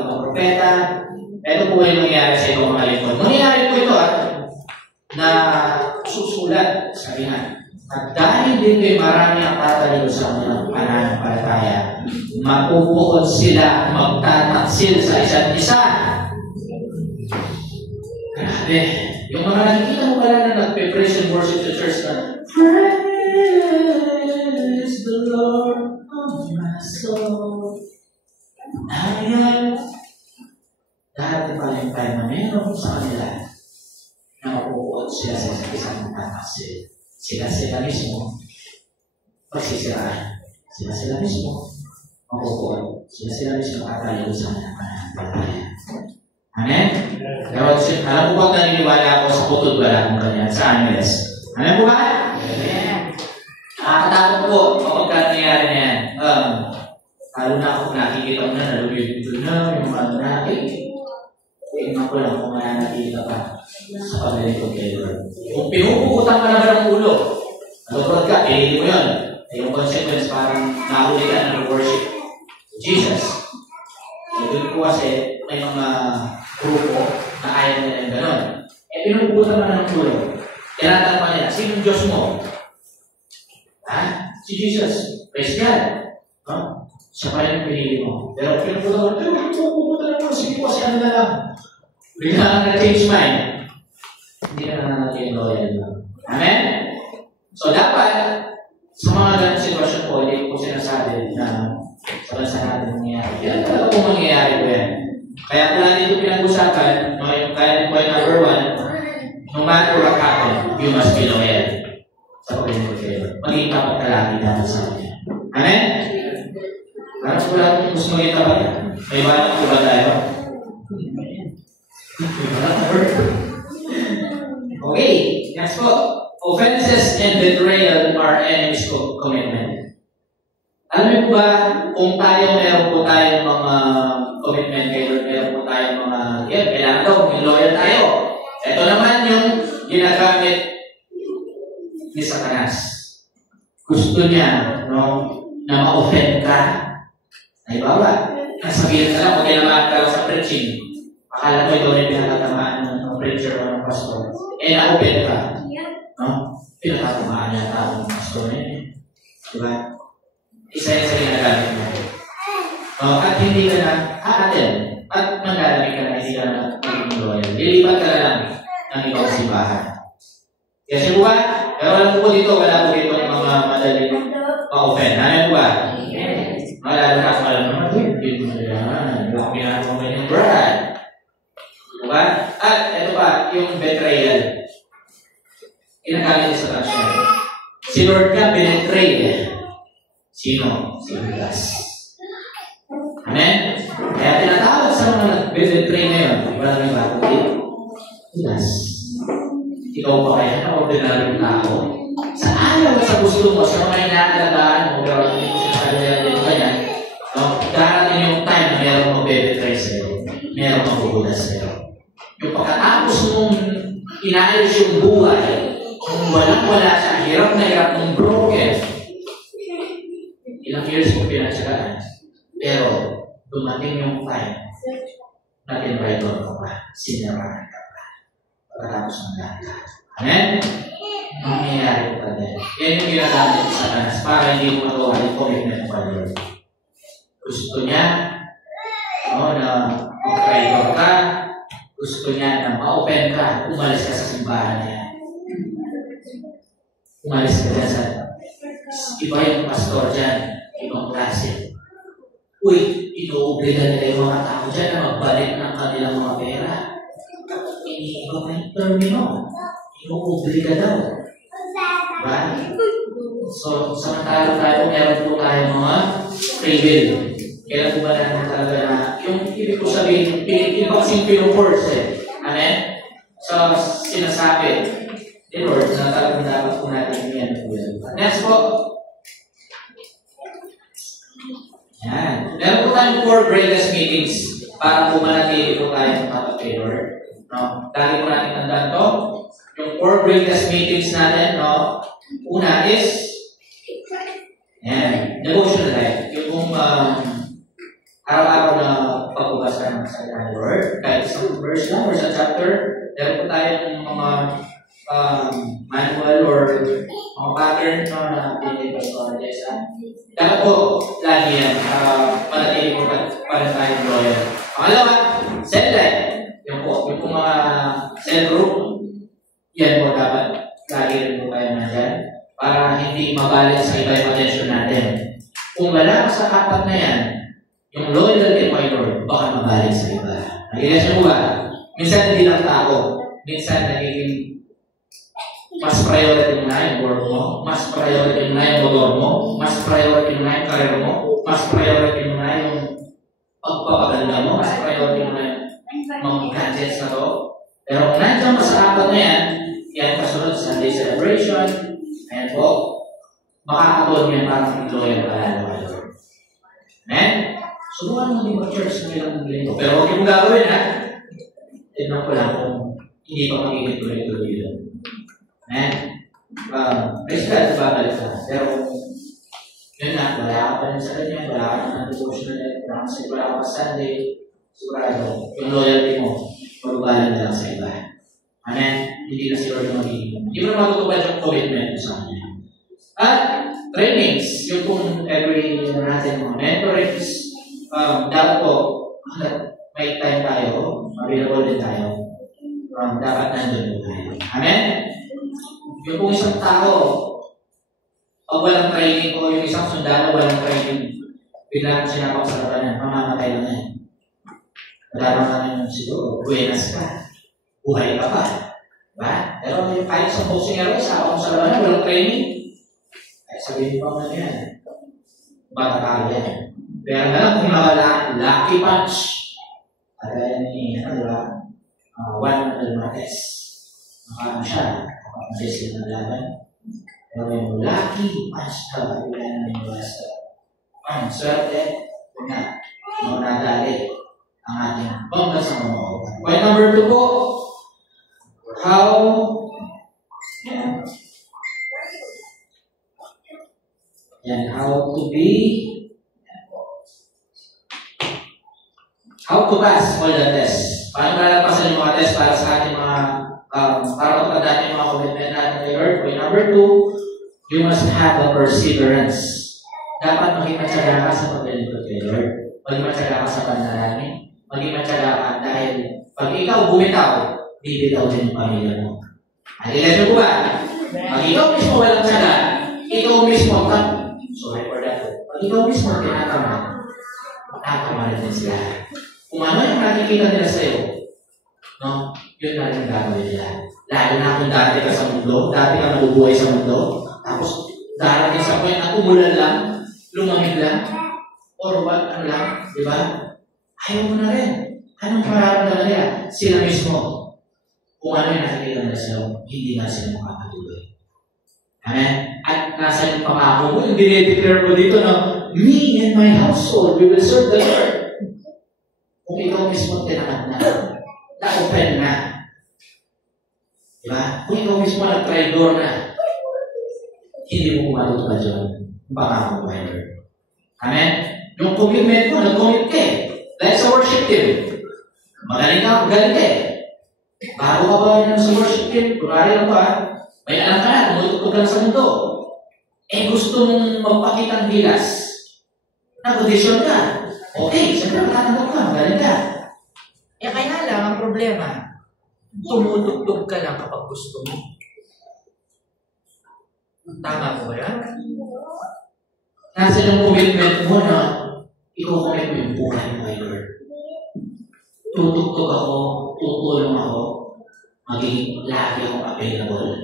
ibang propeta, Ito po yung nangyayari sa ibang mga lingkod. Nangyayari po ito na susulat sa rihan. At dahil dito marami ang tatalino sa mga pananampalataya, mapupuon sila, magtataksil sa isa't isa. Grabe. Yung mga nakikita mo pala na nagpe-praise and worship sa church na praise the Lord of my soul. Ayan. Dahil pala yung time na meron sa kanila na mapupuon sila sa isang magtataksil. Sila mismo magsisiraan. Sila mismo mapupuon. Sila mismo makatayo sa pananampalataya. Amen? Pero alam ko bang naniniwala ako sa putod wala kung ganyan sa Angeles? Amen po ba? Amen. Nakakatakot po kapag nangyayari na yan. Lalo na ako nakikita mo na nalubid ito na yung mga natin. Tingnan ko lang kung mananatila pa sa paglalito kay Lord. Kung pinupukutan ka naman ng ulo, nalurod ka, hindi mo yun. Yung consequence parang nahuli ka ng worship Jesus. Doon po kasi may mga grupo na ayaw nila yung gano'n. Pinupukutan ka ng ulo. Tinatanong nila, sinong Diyos mo? Si Jesus. Praise God. Siya pa yung pinili mo. Pero pinupukutan ka, pinupukutan mo, sige po, kasi ano na lang. Bigla ka na-change mind. Hindi na natin loyal lang. Amen? So, dapat, sa mga ganang sitwasyon po, hindi ko sinasabi na sa bansa natin nangyayari. Yan talaga po mangyayari po yan. Kaya kung natin ito pinag-usapan, kaya point number 1, no matter what happen, you must be loyal. Sa pag-ibig kayo. Maging tapat ka lagi dahil sa akin. Amen? Parang ko lang gusto maging tapat. May balang ko ba tayo? Okay, next po. Offenses and betrayal are enemies of commitment. Alam niyo po ba, kung meron po tayong mga commitment kayo, meron po tayong mga, kailangan daw, kung loyal tayo. Ito naman yung ginagamit ni Satanas. Gusto niya, na ma-offend ka. Ay, bawa, nasabihin ka lang, huwag kailangan ka lang sa preaching. Akala mo ito rin pinakatamaan ng preacher o ng pastor. Na-open ka. Pinakatamaan niya tao ng pastor niya. Diba? Isa yung sa ginagamit mo. At hindi ka na aaten. At magalamig ka na hindi ka na maging loyal. Lilipat ka na lang ng ibang simbahan. Kasi po ba? Pero alam po dito, wala po dito ng mga madaling ma-open. Ano po ba? Malala na, alam naman, hindi mo na yan. Laki na naman yung brad. Diba? At ito pa, yung betrayal. Ginagamit niya sa transyon. Si Lord nga binetray. Sino? Si Judas. Amen? Kaya tinatawag sa mga nag-betray na yun. Wala nang bakit? Judas. Ikaw ba kaya na ordinaryong tao? Sa ayaw sa gusto mo, sa mga inaalagaan mo, pero hindi mo sinasabi din kanya, darating yung time na meron mag-betray sa'yo. Meron mag-ugulas sa'yo. Yung pagkatapos mong inayos yung buhay, kung walang-wala sa hirap na hirap mong broken, ilang years mo pinagsagaan, pero dumating yung time na tinraidor ka pa, sinirahan ka pa, pagkatapos ng lahat. Amen? Mangyayari pa din. Yan yung ginagamit sa Satanas para hindi mo magawa yung commitment pa rin. Gusto niya na mag-traidor ka, gusto niya na ma-open ka, umalis ka sa simbahan niya. Umalis ka dyan sa iba yung pastor dyan, ibang klase. Uy, inuobliga nila yung mga tao dyan na magbalik ng kanilang mga pera. Iniiba ka yung termino. Inuobliga daw. Right? So, samantala tayo, meron po tayo mga free will. Kailan po ba natin talaga na, yung ibig ko sabihin, iba kasing pinupurse eh. Amen? So, sinasabi, Lord, na talagang dapat po natin yan. Next po. Yan. Meron po tayong 4 greatest meetings para po manatili po tayo ng tapat kay Lord. Lagi po natin tandaan to. Yung 4 greatest meetings natin, una is devotional life. Yung araw-araw na pagbabasa ng salita ng Lord. Kahit isang verse lang or sa chapter, meron po tayong mga manual or mga pattern na pinili Pastor Jessa. Dapat po, lagi yan, manatili po pa rin tayong loyal. Pangalawa, cell life. Yung mga cell group, yan po dapat lagi rin po tayo nandyan para hindi mabalik sa iba yung attention natin. Kung wala sa apat na yan, yung loyalty mo kay Lord, baka mabalik sa iba. Nagigas nyo ba? Minsan hindi lang tao. Minsan nagiging mas priority mo na yung work mo, mas priority mo na yung motor mo, mas priority mo na yung career mo, mas priority mo na yung pagpapaganda mo, mas priority mo na yung mga gadgets na to. Pero kung nandiyan pa sa apat na yan kasunod sa Sunday celebration, ayan po, makakatulong yan parang loyal ka lalo kayo. Amen? Subukan mo din mag-church ng ilang linggo. Pero huwag yung gagawin, ha? Tignan ko lang kung hindi pa magiging tuloy-tuloy yun. Amen? Praise God, babalik ka. Pero, yun na, wala ka pa rin sa kanya, wala ka ng devotional, wala ka pa Sunday, sigurado, yung loyalty mo, malubalan na lang sa iba. Amen? Hindi na si Lord magiging. Hindi mo na matutupad yung commitment mo sa kanya. At, trainings, yung kung every natin mga mentorings, dapat po, may time tayo, available din tayo. Dapat nandun po tayo. Amen? Yung kung isang tao, pag walang training o yung isang sundalo walang training, biglang sinapak sa labanan, mamamatay lang yan. Wala naman siguro, buenas ka, buhay ka pa. Diba? Pero kahit sa boxing hero, sa labanan, walang training, ay sabihin pa nga yan, bata ka yan. Pero na kung nawala, lucky punch. Kaya ni, diba? Juan Almates. Nakano siya. Nakamalis yun ang laban. Pero yung lucky punch na kailangan ng basta. Ang swerte, kung na, nadali ang ating bangga sa mga. Point number 2 po. How to pass all the tests. Paano malalampasan yung mga tests para sa ating mga para matandaan yung mga commitment natin kay Lord. Point number 2, you must have a perseverance. Dapat maging matyaga ka sa paglilingkod kay Lord. Maging matyaga ka sa panalangin. Maging matyaga ka dahil pag ikaw bumitaw, bibitaw din yung pamilya mo. Alilan mo ba? Pag ikaw mismo walang tyaga, ikaw mismo sorry for that. Pag ikaw mismo tinatamad, makakamalit din sila. Kung ano yung nakikita nila sa'yo, no? Yun na rin gagawin nila. Lalo na kung dati ka sa mundo, dati ka nabubuhay sa mundo, tapos darating sa point na umulan lang, lumamig lang, or what, ano lang, di ba? Ayaw mo na rin. Anong mararamdaman nila? Sila mismo. Kung ano yung nakikita nila sa'yo, hindi na sila makakatuloy. Amen? At nasa yung pangako mo, yung dinideclare mo dito, no? Me and my household, we will serve the Lord. Kung ikaw mismo tinangat na, na-open na. Diba? Kung ikaw mismo nag-traidor na, hindi mo kumatutupad yun. Pangako mo kay Lord. Amen? Yung commitment mo, nag-commit ka eh. Dahil sa worship team, magaling ka eh. Bago ka ba yun sa worship team, kunwari lang ba, may alam ka na, tumutugtog lang sa mundo. Eh gusto mong magpakitang gilas, nag-audition ka. Okay, siyempre matatanggap ka, magaling ka. Eh kaya lang ang problema, tumutugtog ka lang kapag gusto mo. Tama ko ba yan? Nasa yung commitment mo na i-commit mo yung buhay mo kay Lord. Tutugtog ako, tutulong ako, maging lagi akong available.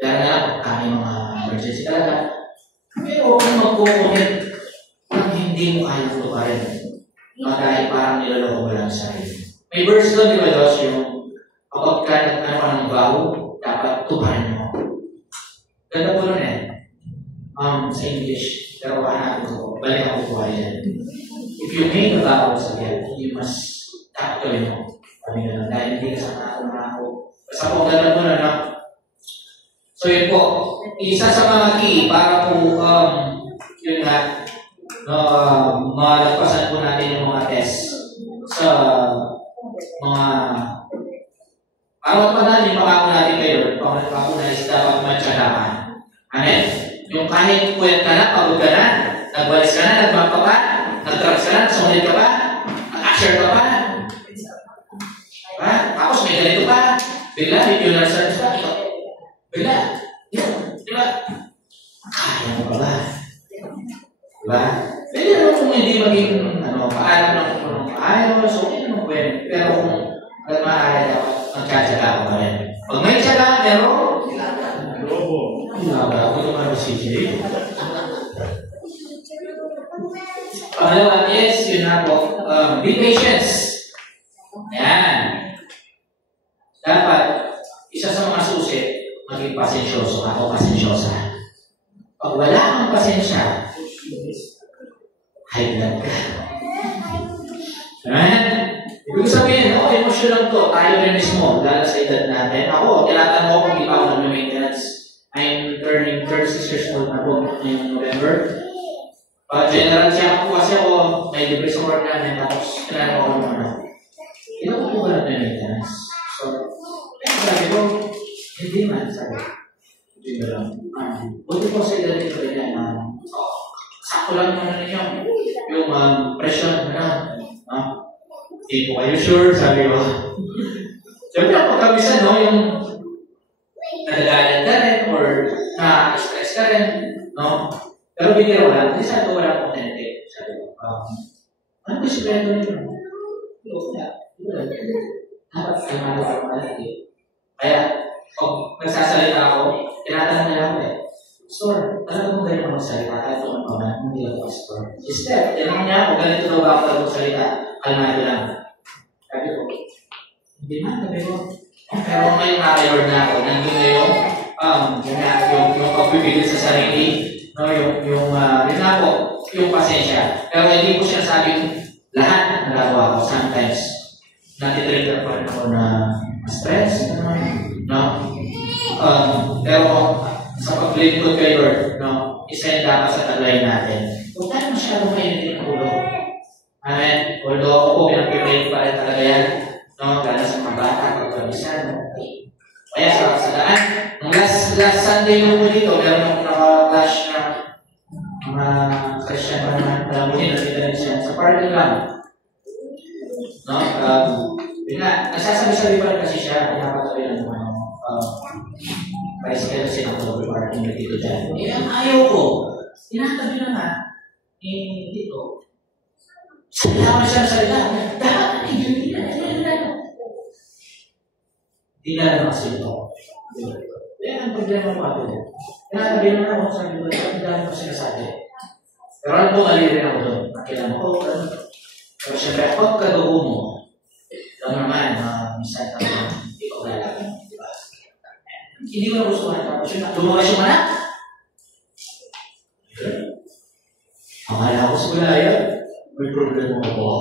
Pero na kami mga emergency talaga. Pero kung mag-commit, hindi mo kaya tuparin. Dahil parang niloloko mo lang sa akin. May verse doon, di ba, Josh, yung kapag ka nagkano ka ng vow, dapat tuparin mo. Ganda po nun eh. Sa English, pero hanapin ko, balik ako po yan. If you make a vow sa God, you must dapat gawin mo. Kami na lang, dahil hindi ka sa ako. Basta po, ganda po na. So yun po, isa sa mga key para po, yun nga, malagpasan po natin yung mga test. sa mga bawat panahon yung pangako natin kayo, pangako na is dapat matyagaan. Amen? Yung kahit puyat ka na, pagod ka na, nagwalis ka na, nagmap ka pa, nag-drugs ka na, nagsunod ka pa, nag-usher ka pa. Tapos may ganito pa, bigla, may funeral service pa, bigla. Di ba? Kaya mo pa ba? Diba? Pwede naman kung hindi maging paalam ng maayos, okay naman pwede. Pero kung maaari dapat magkatsaga ko pa rin. Pag may tsaga, pero ako ito mga CJ. Pangalawa is, yun na po, be patience. Yan. Dapat, isa sa mga susi, maging pasensyoso ako, pasensyosa. Pag wala kang pasensya, high blood ka. Amen? Ibig sabihin, emosyon lang to. Tayo rin mismo, lalo sa edad natin. Ako, tinatanong ako kung di pa ako nag-maintenance. I'm turning 36 years old na po ngayong November. General siya po kasi ako, may libre sa work namin, tapos tinanong ako naman. Ilan ko ba nag-maintenance? So, sabi ko, hindi man, sabi ko. Hindi ba lang. Buti po sa edad ito rin yan. Sakto lang naman ninyo. Yung presyon na. Hindi po kayo sure, sabi ko. Siyempre, pagkabisan, no, yung nagagalit ka rin or na-stress ka rin, no? Pero biniro lang, hindi sabi ko walang authentic. Sabi ko, ano ba si Brendo nito? Dapat ay malaki. Kaya, pag nagsasalita ako, tinatanong nila ako Pastor, alam mo ganyan magsalita kahit kung ano man, hindi ako pastor. Sister, tinanong niya ako, ganito daw ba ako magsalita? Kalmado lang. Sabi ko, hindi man, sabi ko. Pero ngayong naka-Lord na ako, nandun na yung pagpipigil sa sarili, no, yun na po, yung pasensya. Pero hindi ko siya sabing lahat na nagawa ko. Sometimes, natitrigger pa rin ako na stress, no? Pero, sa paglingkod kay Lord, no, isa yung dapat sa taglay natin. Huwag tayo masyadong mainitin ang ulo. Amen? Although ako po, pinag-pray pa rin talaga yan. No, gano'n sa mga bata, pagpabisan. Kaya sa daan, nung last Sunday nung po dito, meron akong naka-flash na mga Christian pa naman, alam mo din, nakita rin siya sa parking lang. No, yun nga, nagsasabi-sabi pa rin kasi siya, pinapatabi lang naman. Vice kasi ng double parking na dito dyan. Ayaw ko. Tinatabi na nga. Dito. Salita ko siya ng salita. Dapat hindi na. Hindi na lang kasi ito. Kaya ang problema ko ako. Tinatabi na ako. Sabi ko, hindi na ako sinasabi. Pero ano po, mali rin ako doon. Kailan mo, pero siyempre, pagkadugo mo, lang naman, minsan hindi ko lalaban. Hindi ko nagustuhan tapos yun. Lumabas yung anak. Akala ko sa kulaya, may problema ako.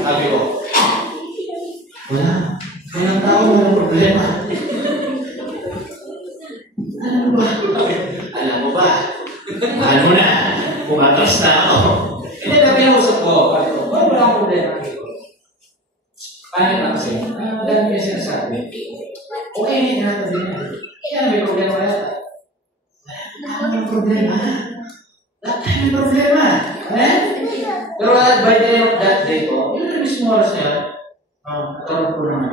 Sabi ko, wala. Walang tao, walang problema. Alam mo ba? Ano na? Pumatras na ako. Hindi na pinausap ko. Wala akong problema. Paano na kasi? Dahil may sinasabi. Okay, hindi na natin na. Kaya may problema ka yata. May problema. Lahat tayo may problema. Pero by the end of that day ko, yun na mismo oras niya, nagkaroon ko ng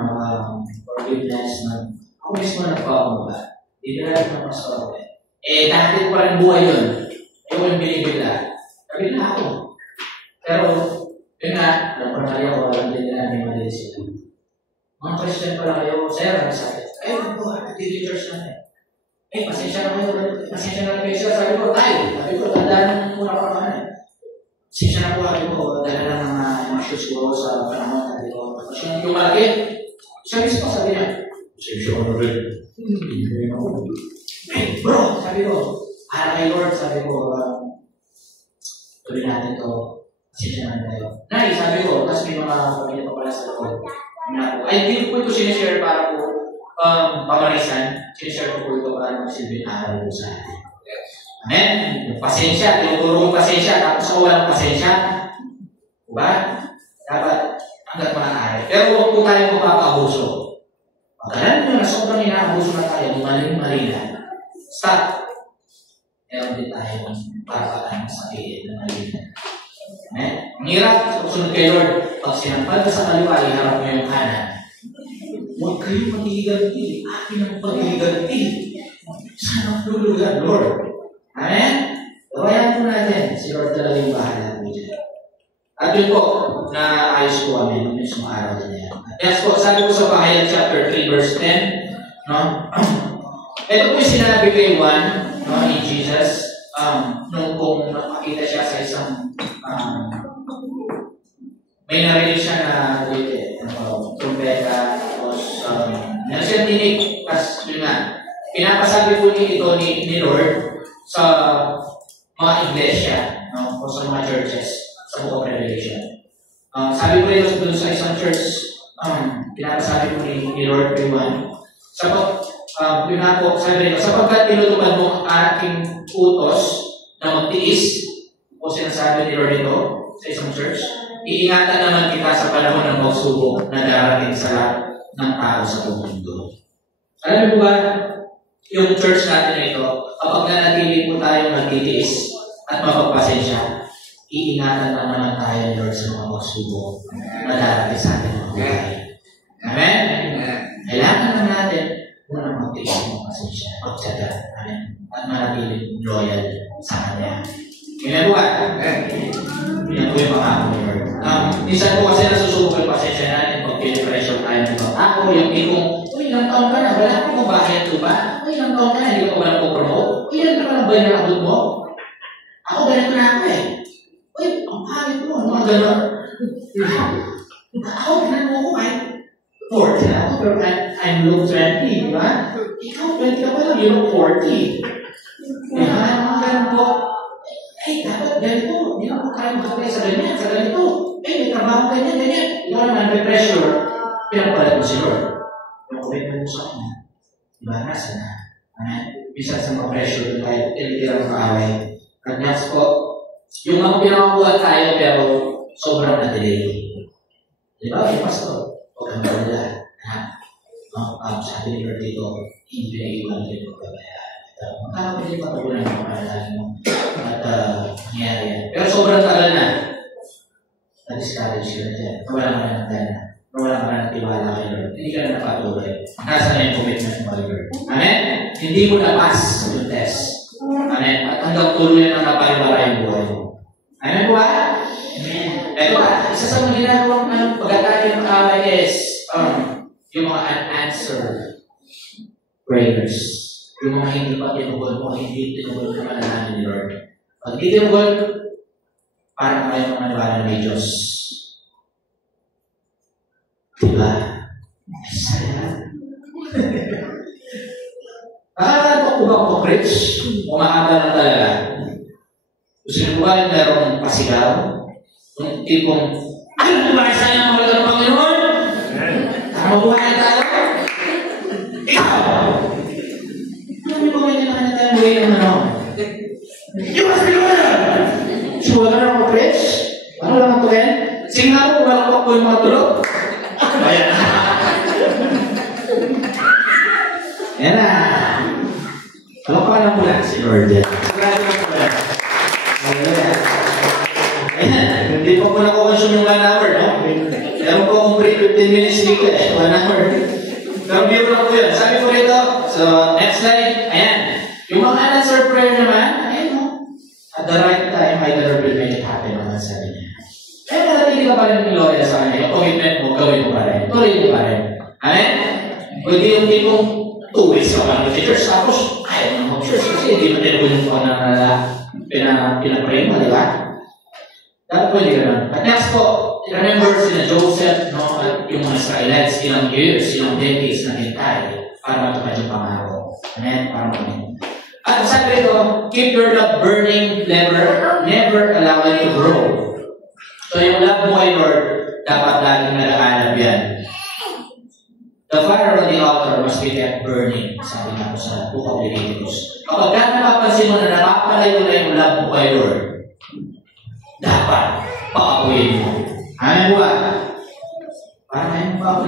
forgiveness na ako mismo nagpapamaba. Hindi na natin napasok. Dahil pa rin buhay yun. Yung yung binibigla. Sabi na ako. Pero, yun nga, alam ko na kayo, alam din na namin mali sila. Mga Christian pala kayo, sir, ang sabi, ayun po, teachers na pasensya na kayo, sir, sabi ko, tandaan muna ko naman. Pasensya na po, sabi ko, dala na ng mga shoes ko sa panahon, sabi ko, yung malaki, siya mismo sabi niya, pasensya ko na rin. Bro, sabi ko, para kay Lord, sabi ko, tuloy natin to. Pasensya na tayo. Nay, sabi ko, kasi may mga pamilya pa pala sa loob. Ay, hindi ko ito sinishare para po pamarisan. Sinishare ko po ito para magsilbing aral po sa atin. Amen? Pasensya, tinuturo ko pasensya, tapos kung walang pasensya, Diba? Dapat hanggat maaari. Pero huwag po tayo magpapaabuso. Pagkalan nyo na sobrang inaabuso na tayo, mali na. Stop. Meron din tayo parapaan sa kilid na mali na. Ang hirap, susunod kay Lord, pag sinampal ka sa kaliwa, iharap mo yung kanan. Huwag kayong magiganti. Akin ang pagiganti. Saan ang lulugan, Lord? Amen? Gawayan po natin. Si Lord talaga yung bahala po dyan. At yun po, naayos po kami nung mismong araw na yan. Yes po, sabi ko sa Pahayag chapter 3 verse 10, no? Ito po yung sinabi kay Juan, no, ni Jesus, nung kung nakakita siya sa isang may narinig siya na trumpeta, tapos meron siyang dinig, tapos yun nga, pinapasabi po ito ni Lord sa mga iglesia, no, o sa mga churches, sa book of Revelation. Sabi ko rin doon sa isang church, pinapasabi po ni Lord kay Juan, yun nga po, sabi rin, sapagkat tinutupad mo aking utos na magtiis, o sinasabi ni Lord ito sa isang church, iingatan naman kita sa panahon ng pagsubok na darating sa lahat ng tao sa buong mundo. Alam mo ba, yung church natin na ito, kapag nanatili po tayo nagtitiis at mapagpasensya, iingatan na naman tayo ni Lord sa mga pagsubok na darating sa ating mga buhay. Amen? Kailangan na natin muna magtiis ng pasensya, magtsaga, at manatili loyal sa Kanya. Amen po ba? Yan po yung pangako ni Lord. Minsan po kasi nasusubok yung pasensya natin pag pinipressure tayo ng mga ako, yung tipong, ilang taon ka na, wala akong bahay at lupa. Ilang taon ka na, hindi ko walang po-promote. Ilan ka lang ba yung nakabot mo? Ako, ganito na ako eh. Uy, ang pangit mo, mga gano'n. Ako, ganito ako kahit 40 na ako, pero I'm low 20, di ba? Ikaw, 20 ka pa lang, you look 40. Di ba? Mga gano'n po. Dapat ganito. Hindi ako kaya makapaya sa ganyan, sa ganito. May trabaho ganyan. Ikaw naman, may pressure. Pinapalit mo si Lord. Yung commitment mo sa kanya. Diba? Nasa na. Bisa sa mga pressure tayo, tinitirang kaaway. At next po, yung mga pinakakuha tayo, pero sobrang na-delay. Diba? Yung pastor, huwag kang nila. Sabi ni Lord dito, hindi pinag-iwan din mo pagbayaan. Makakapili patuloy ng pangalan mo at nangyari yan. Pero sobrang tagal na. Na-discourage ka na dyan. Nawala ka na ng gana. Nawala ka na ng tiwala kay Lord. Hindi ka na napatuloy. Nasa na yung commitment mo kay Lord. Amen? Hindi mo na-pass yung test. Amen? At hanggang tuloy na napalibara yung buhay mo. Amen po ba? Amen. Ito ba? Isa sa mga ginagawang pag-atake ng kaway is yung mga unanswered prayers. Yung mga hindi pa tinugol mo, hindi tinugol ka mananahan ni Lord. Pag di tinugol, parang kayo mananiwala ng Diyos. Diba? Ay, saya. Nakakala ko ba ko, Rich? Umaaba na talaga. Gusto niyo ba yung merong pasigaw? Yung tipong, ano ba sayang mga ng Panginoon? Tama buhay tayo? Ikaw! Ano ba may nanahan na tayo buhay ng ano? Iwas ka naman! Suwa ka na ako, Rich? Ano lang ako rin? Sige nga po, walang ako yung mga tulog. Ayan na. Ayan na. Alam pa lang pula si Lord yan. Grabe lang pula. Ayan. Hindi pa po nakukonsume yung 1 hour, no? Meron po akong break 15 minutes dito eh. 1 hour. Pero biro lang po yun. Sabi po rito, so next slide, ayan. Yung mga unanswered prayer naman, ayan mo. At the right time, I will make it happen naman sabi niya. Kaya manatili ka pa rin loyal sa kanya. Yung commitment mo, gawin mo pa rin. Tuloy mo pa rin. Amen? Pwede yung tipong 2 weeks ka pa ng church, tapos ayaw mo mag-church kasi hindi mo tinulong yung mga pinapray mo, di ba? Dapat pwede ka lang. At next po, remember sila Joseph, no, at yung mga Israelites, ilang years, ilang decades na hintay para matupad yung pangako. Amen? Para mamin. At sabi ito, keep your love burning, never allow it to grow. So yung love mo ay Lord, dapat laging nalakalab yan. The fire on the altar must be kept burning, sabi nga po sa Book of Leviticus. Kapag napapansin mo na napapalayo na yung love mo kay Lord, dapat paakuin mo. Amen ba? Parang ngayon pa ako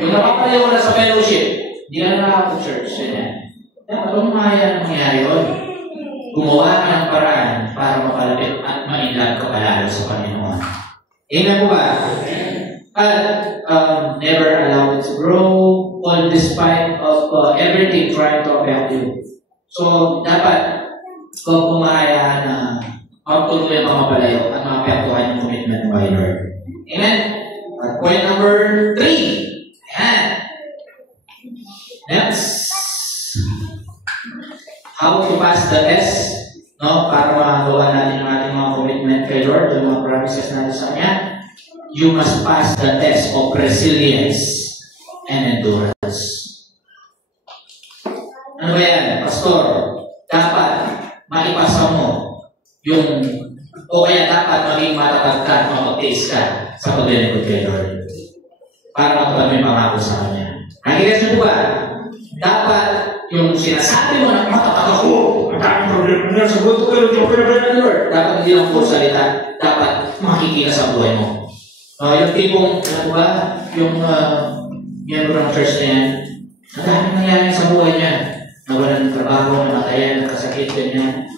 yung napapalayo ko na sa fellowship, hindi na nakakapag church. Anong kaya nangyari yun? Gumawa ka ng paraan para mapalapit at mainlag ka palalo sa Panginoon. Amen po ba? At never allow it to grow, all despite of everything trying to affect you. So, dapat kung kumahayaan na magtuloy ang mga palayo at mapapektuhan yung commitment mo kay Lord. Amen? At point number 3. Ayan. Next. How to pass the test, no? Para magawa natin ang ating mga commitment kay Lord, yung mga promises natin sa Kanya. You must pass the test of resilience and endurance. Ano ba yan, Pastor? Dapat maipasa mo yung, o kaya dapat maging matatag ka at mapagtiis ka sa paglilingkod kay Lord. Para magpag may pangako sa Kanya. Nakikita niyo ba? Dapat yung sinasabi mo na matatag ako, mataming problema na sa buto ko, yung pinabala ng Lord. Dapat hindi lang po salita, dapat makikita sa buhay mo. Yung tipong, ano ba, yung miyembro ng church na yan, ang daming nangyari sa buhay niya. Nawalan ng trabaho, namatayan, nagkasakit, ganyan.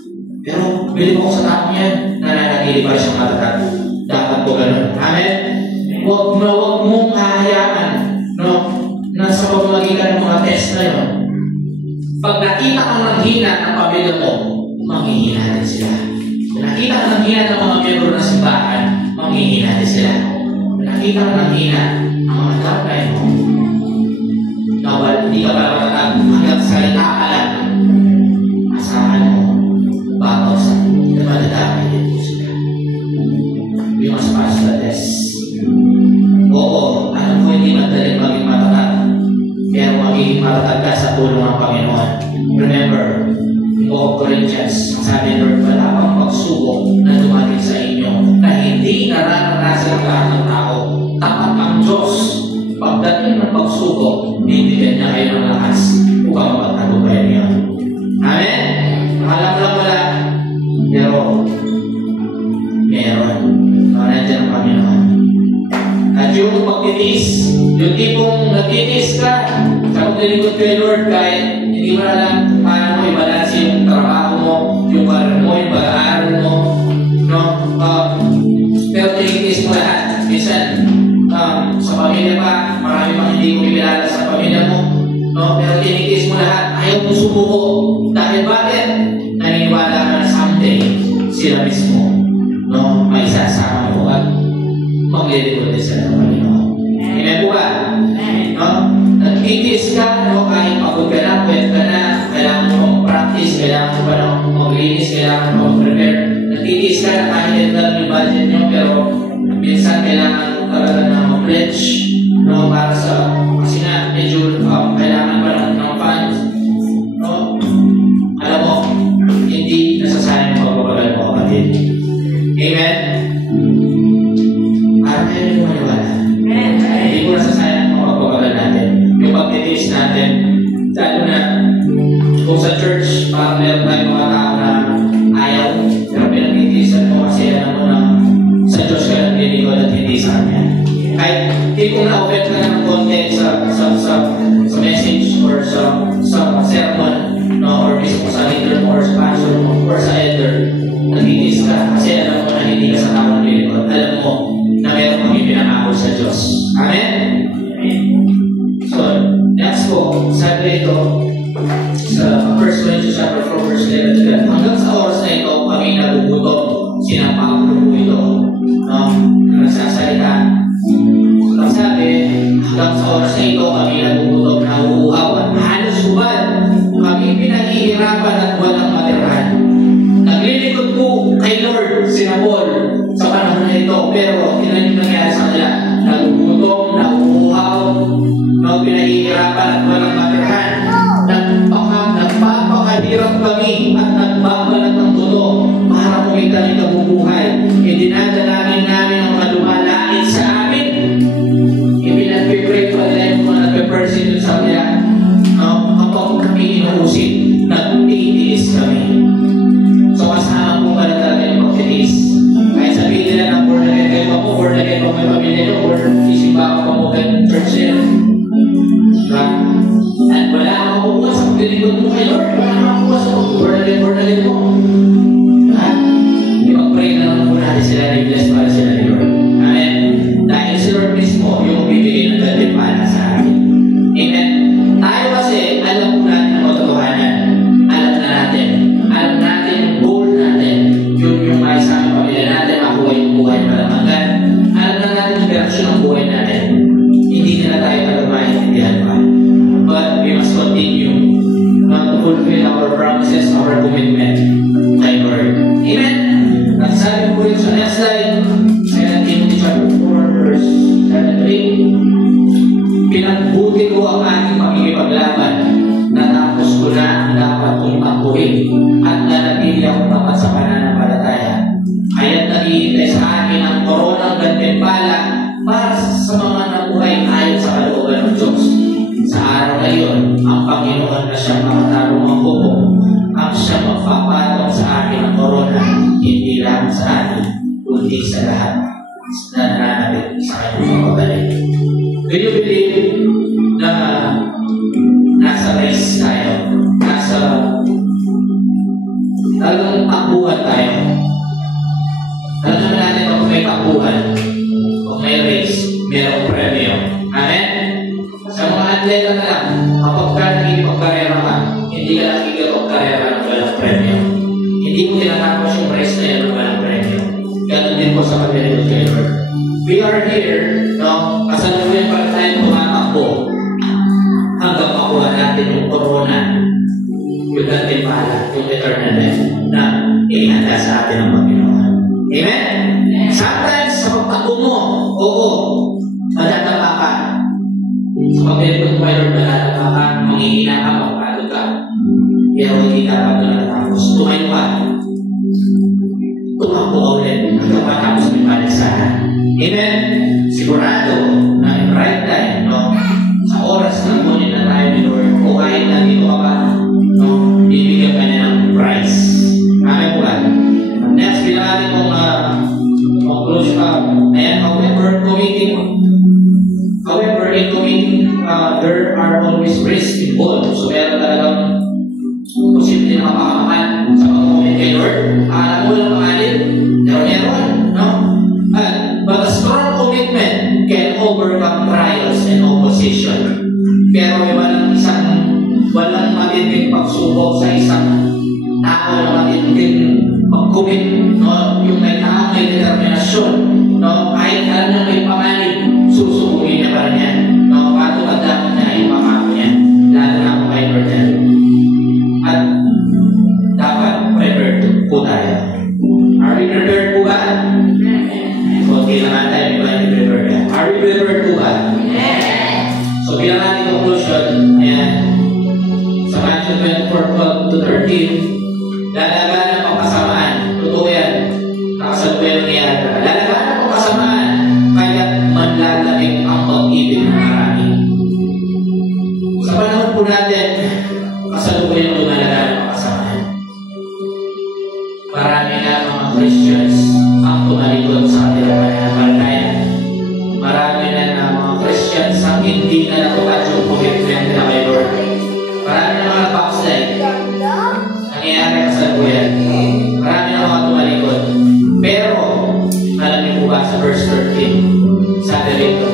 Pero, bilib ako sa tao niyan, nananagili pa siyang matatag. Dapat po ganun. Amen? Huwag mong hahayaan, no, na sa pamamagitan ng mga test na yun. Pag nakita kang nanghina ng pamilya mo, manghihina din sila. Pag nakita kang nanghina ng mga miyembro ng simbahan, manghihina din sila. Nakita ko ng hina ang mga kapay mo na hindi ka pa matatag hanggang salita ka lang. Asahan mo, bakaw sa madadamay dito sila. We must pass the test. Oo, alam ko hindi madaling maging matatag. Pero magiging matatag ka sa tulong ng Panginoon. Remember, in Corinthians, sabi Lord, wala pang pagsubok na dumating sa inyo na hindi nararanasan lahat ng tao. Tapat ang Diyos. Pagdating ng pagsubok, bibigyan niya kayo ng lakas upang magtagumpayan niyo. Amen? Alam lang wala. Pero, meron. Nandiyan ang Panginoon. At yung pagtitiis, yung tipong nagtitiis ka sa paglilingkod kay Lord kahit hindi mo na lang paano i-balance yung trabaho mo, yung karir mo, yung pag-aaral mo, no? Pero tinitiis mo lahat. Minsan, sa pamilya pa, marami pang hindi mo kilala sa pamilya mo, no? Pero tinitiis mo lahat, ayaw mo sumuko. Dahil bakit? Naniniwala ka na someday sila mismo, no? May sasama mo at maglilingkod din sila ng Panginoon. Amen po ba? No? Nagtitiis ka, no? Kahit pagod ka na, pwede ka na, kailangan mo mag-practice, kailangan mo pa na maglinis, kailangan mo mag-prepare. Nagtitiis ka na kahit ito lang yung budget nyo, pero minsan kailangan talaga na mag-pledge, no? Para sa, kasi nga, medyo kailangan pa lang ng funds, no? Alam mo, hindi nasasayang pagpapagal mo, kapatid. Amen? Parang kayo yung maniwala. Hindi ko nasasayang ang pagpapagal natin. Yung pagtitiis natin, lalo na kung sa church, parang meron tayong mga tao na ayaw, pero pinagtitiisan mo kasi alam mo na sa Diyos ka lang dinigod at hindi sa Kanya. Kahit hindi kung na-open ka ng content sa message or sa sermon, no, or mismo sa leader mo or sa pastor mo or sa elder, nagtitiis ka kasi alam mo na hindi ka sa tao ng dinigod. Alam mo na meron kang ipinangako sa Diyos. Amen? So, next po, sabi ito sa 1 Corinthians chapter 4 verse 11, hanggang sa oras na ito kami nagugutom, sinapaw po ito, no? Nagsasalita. Ang sabi, hanggang sa oras na ito kami nagugutom, nauuhaw at halos hubad, kami pinahihirapan at walang matirahan. Naglilingkod po kay Lord sina Paul sa panahon na ito, pero tinan yung nangyari sa kanila, nagugutom, nauuhaw, no, pinahihirapan at walang matirahan. Nagpapakahirap kami at nagbabalat ng todo para kumita ng kabubuhay. Idinadalangin namin ang mga lumalait sa amin. Ipinag-pray pa nila yung mga nagpe-persin dun sa kanila. Kapag kami inuusip, nagtitiis kami. So kasama po pala talaga yung pagtitiis. Kaya sabihin nila or isimba ka mo kay church yan. Diba? At wala kang makukuha sa paglilingkod mo kay Lord. Wala kang makukuha sa pag-bornalin mo. Ha? Ipag-pray na lang po natin sila na i-bless para sila ni Lord. Amen? Dahil si Lord mismo yung bibigay ng gantimpala sa akin. Amen? Tayo kasi, alam po natin ang katotohanan. Alam natin yung goal natin. Yung may sa aming pamilya natin, makuha yung buhay malamanggan. Alam na natin yung direksyon ng buhay natin. Hindi na tayo talaga maintindihan pa. But we must continue not to fulfill our promises, our commitment kay Lord. Amen? At sabi po yung sa next slide, 2 Timothy chapter 4, verse 7-8, pinagbuti ko ang aking pakikipaglaban, natapos ko na ang dapat kong tapuhin, at nanatili ako tapat sa pananampalataya. Kaya't naghihintay sa akin ang koronang gantimpala para sa mga nabuhay ayon sa kalooban ng Diyos. Sa araw na iyon, ang Panginoon na siyang makatarungang hukom ang siyang magpapatong sa akin ang korona, hindi lang sa akin, kundi sa lahat na nananabit sa kanyang pagpapagaling. Do you believe na nasa race tayo? Nasa talagang takbuhan tayo? Alam naman natin kung may takbuhan, kung may race, mayroong premyo. Amen? Sa mga atleta na lang, kapag ka nagigipagkarera ka, hindi ka lang nagigipagkarera ng walang premyo. Hindi mo tinatapos yung race na yan ng walang premyo. Ganun din po sa pagkakalingkod kay Lord. We are here, no? Kasalukuyan pa tayo tumatakbo hanggang makuha natin yung corona, yung gantimpala, yung eternal life na ihanda sa atin ng Panginoon. Amen? Sometimes, sa pagtakbo mo, oo, madadama ka. Sa pagkakalingkod mo kay Lord, madadama ka, manghihina ka, magpagod ka. Pero hindi dapat na natapos. Tumayo ka. Tumakbo ka ulit hanggang matapos ng palisahan. Amen? Sigurado na in right time, no? Sa oras na kunin na tayo ni Lord, o kahit na dito ka pa, no? Bibigyan ka niya ng prize. Amen po ba? Next, pinakali kong close up. Ayan, however, in committing, there are always risks involved. So, meron talagang posible na mapakamakan sa pag-commit kay Lord. Alam mo lang pangalit, meron, no? But a strong commitment can overcome trials and opposition. Pero walang matinding pagsubok sa isang tao na matinding mag-commit, no? Yung may tao, may determinasyon, no? Kahit alam na may pangalit, susubukin niya pa rin yan, no? Patutagdaman niya yung pangako niya. Lalo na ako kay Lord yan. At dapat prepared po tayo. Are we prepared po ba? Okay naman tayo, may ba prepared yan? Are we prepared po ba? So bilang natin conclusion, ayan, sa Matthew 24:12-13, lalaban ng pagkasamaan. Totoo yan. Nakasalukuyan ng iyan. Lalaban ng pagkasamaan, kaya manlalamig ang pag-ibig ng marami. Sa panahon po natin, kasalukuyan ng lumalaban ng pagkasamaan. Marami na mga Christians ang tumalikod sa kanilang pananampalataya. Marami na mga Christians ang hindi na natupad yung commitment na kay Lord. Marami na mga backslide. Nangyayari kasalukuyan. Marami na mga tumalikod. Pero, alam niyo po ba sa verse 13, sabi rito,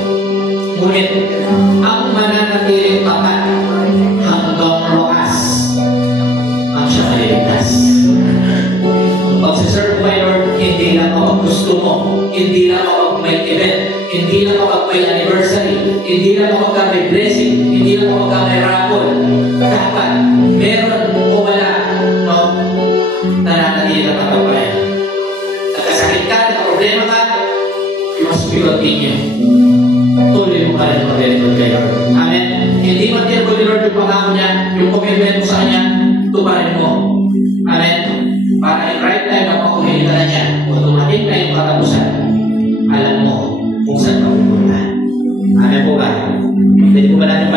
ngunit ang mananatiling tapat hanggang wakas ang siya maliligtas. Pagsiserve kay Lord, hindi lang kapag gusto mo, hindi lang kapag may event, hindi lang kapag may anniversary, hindi lang kapag may blessing, hindi lang kapag may raffle. Dapat, meron o wala, no? Nananatili ka pagkapayan. Nagkasakit ka, nagka-problema ka, you must be continue. Tuloy mo pa rin mag-record kay Lord. Amen? Hindi matirbo ni Lord yung pangako niya, yung commitment mo sa kanya, tuparin mo. Amen? Para in right time na makumilita na niya, kung tumating na yung katapusan, alam mo kung saan mapupunta. Amen po ba? Pwede po ba natin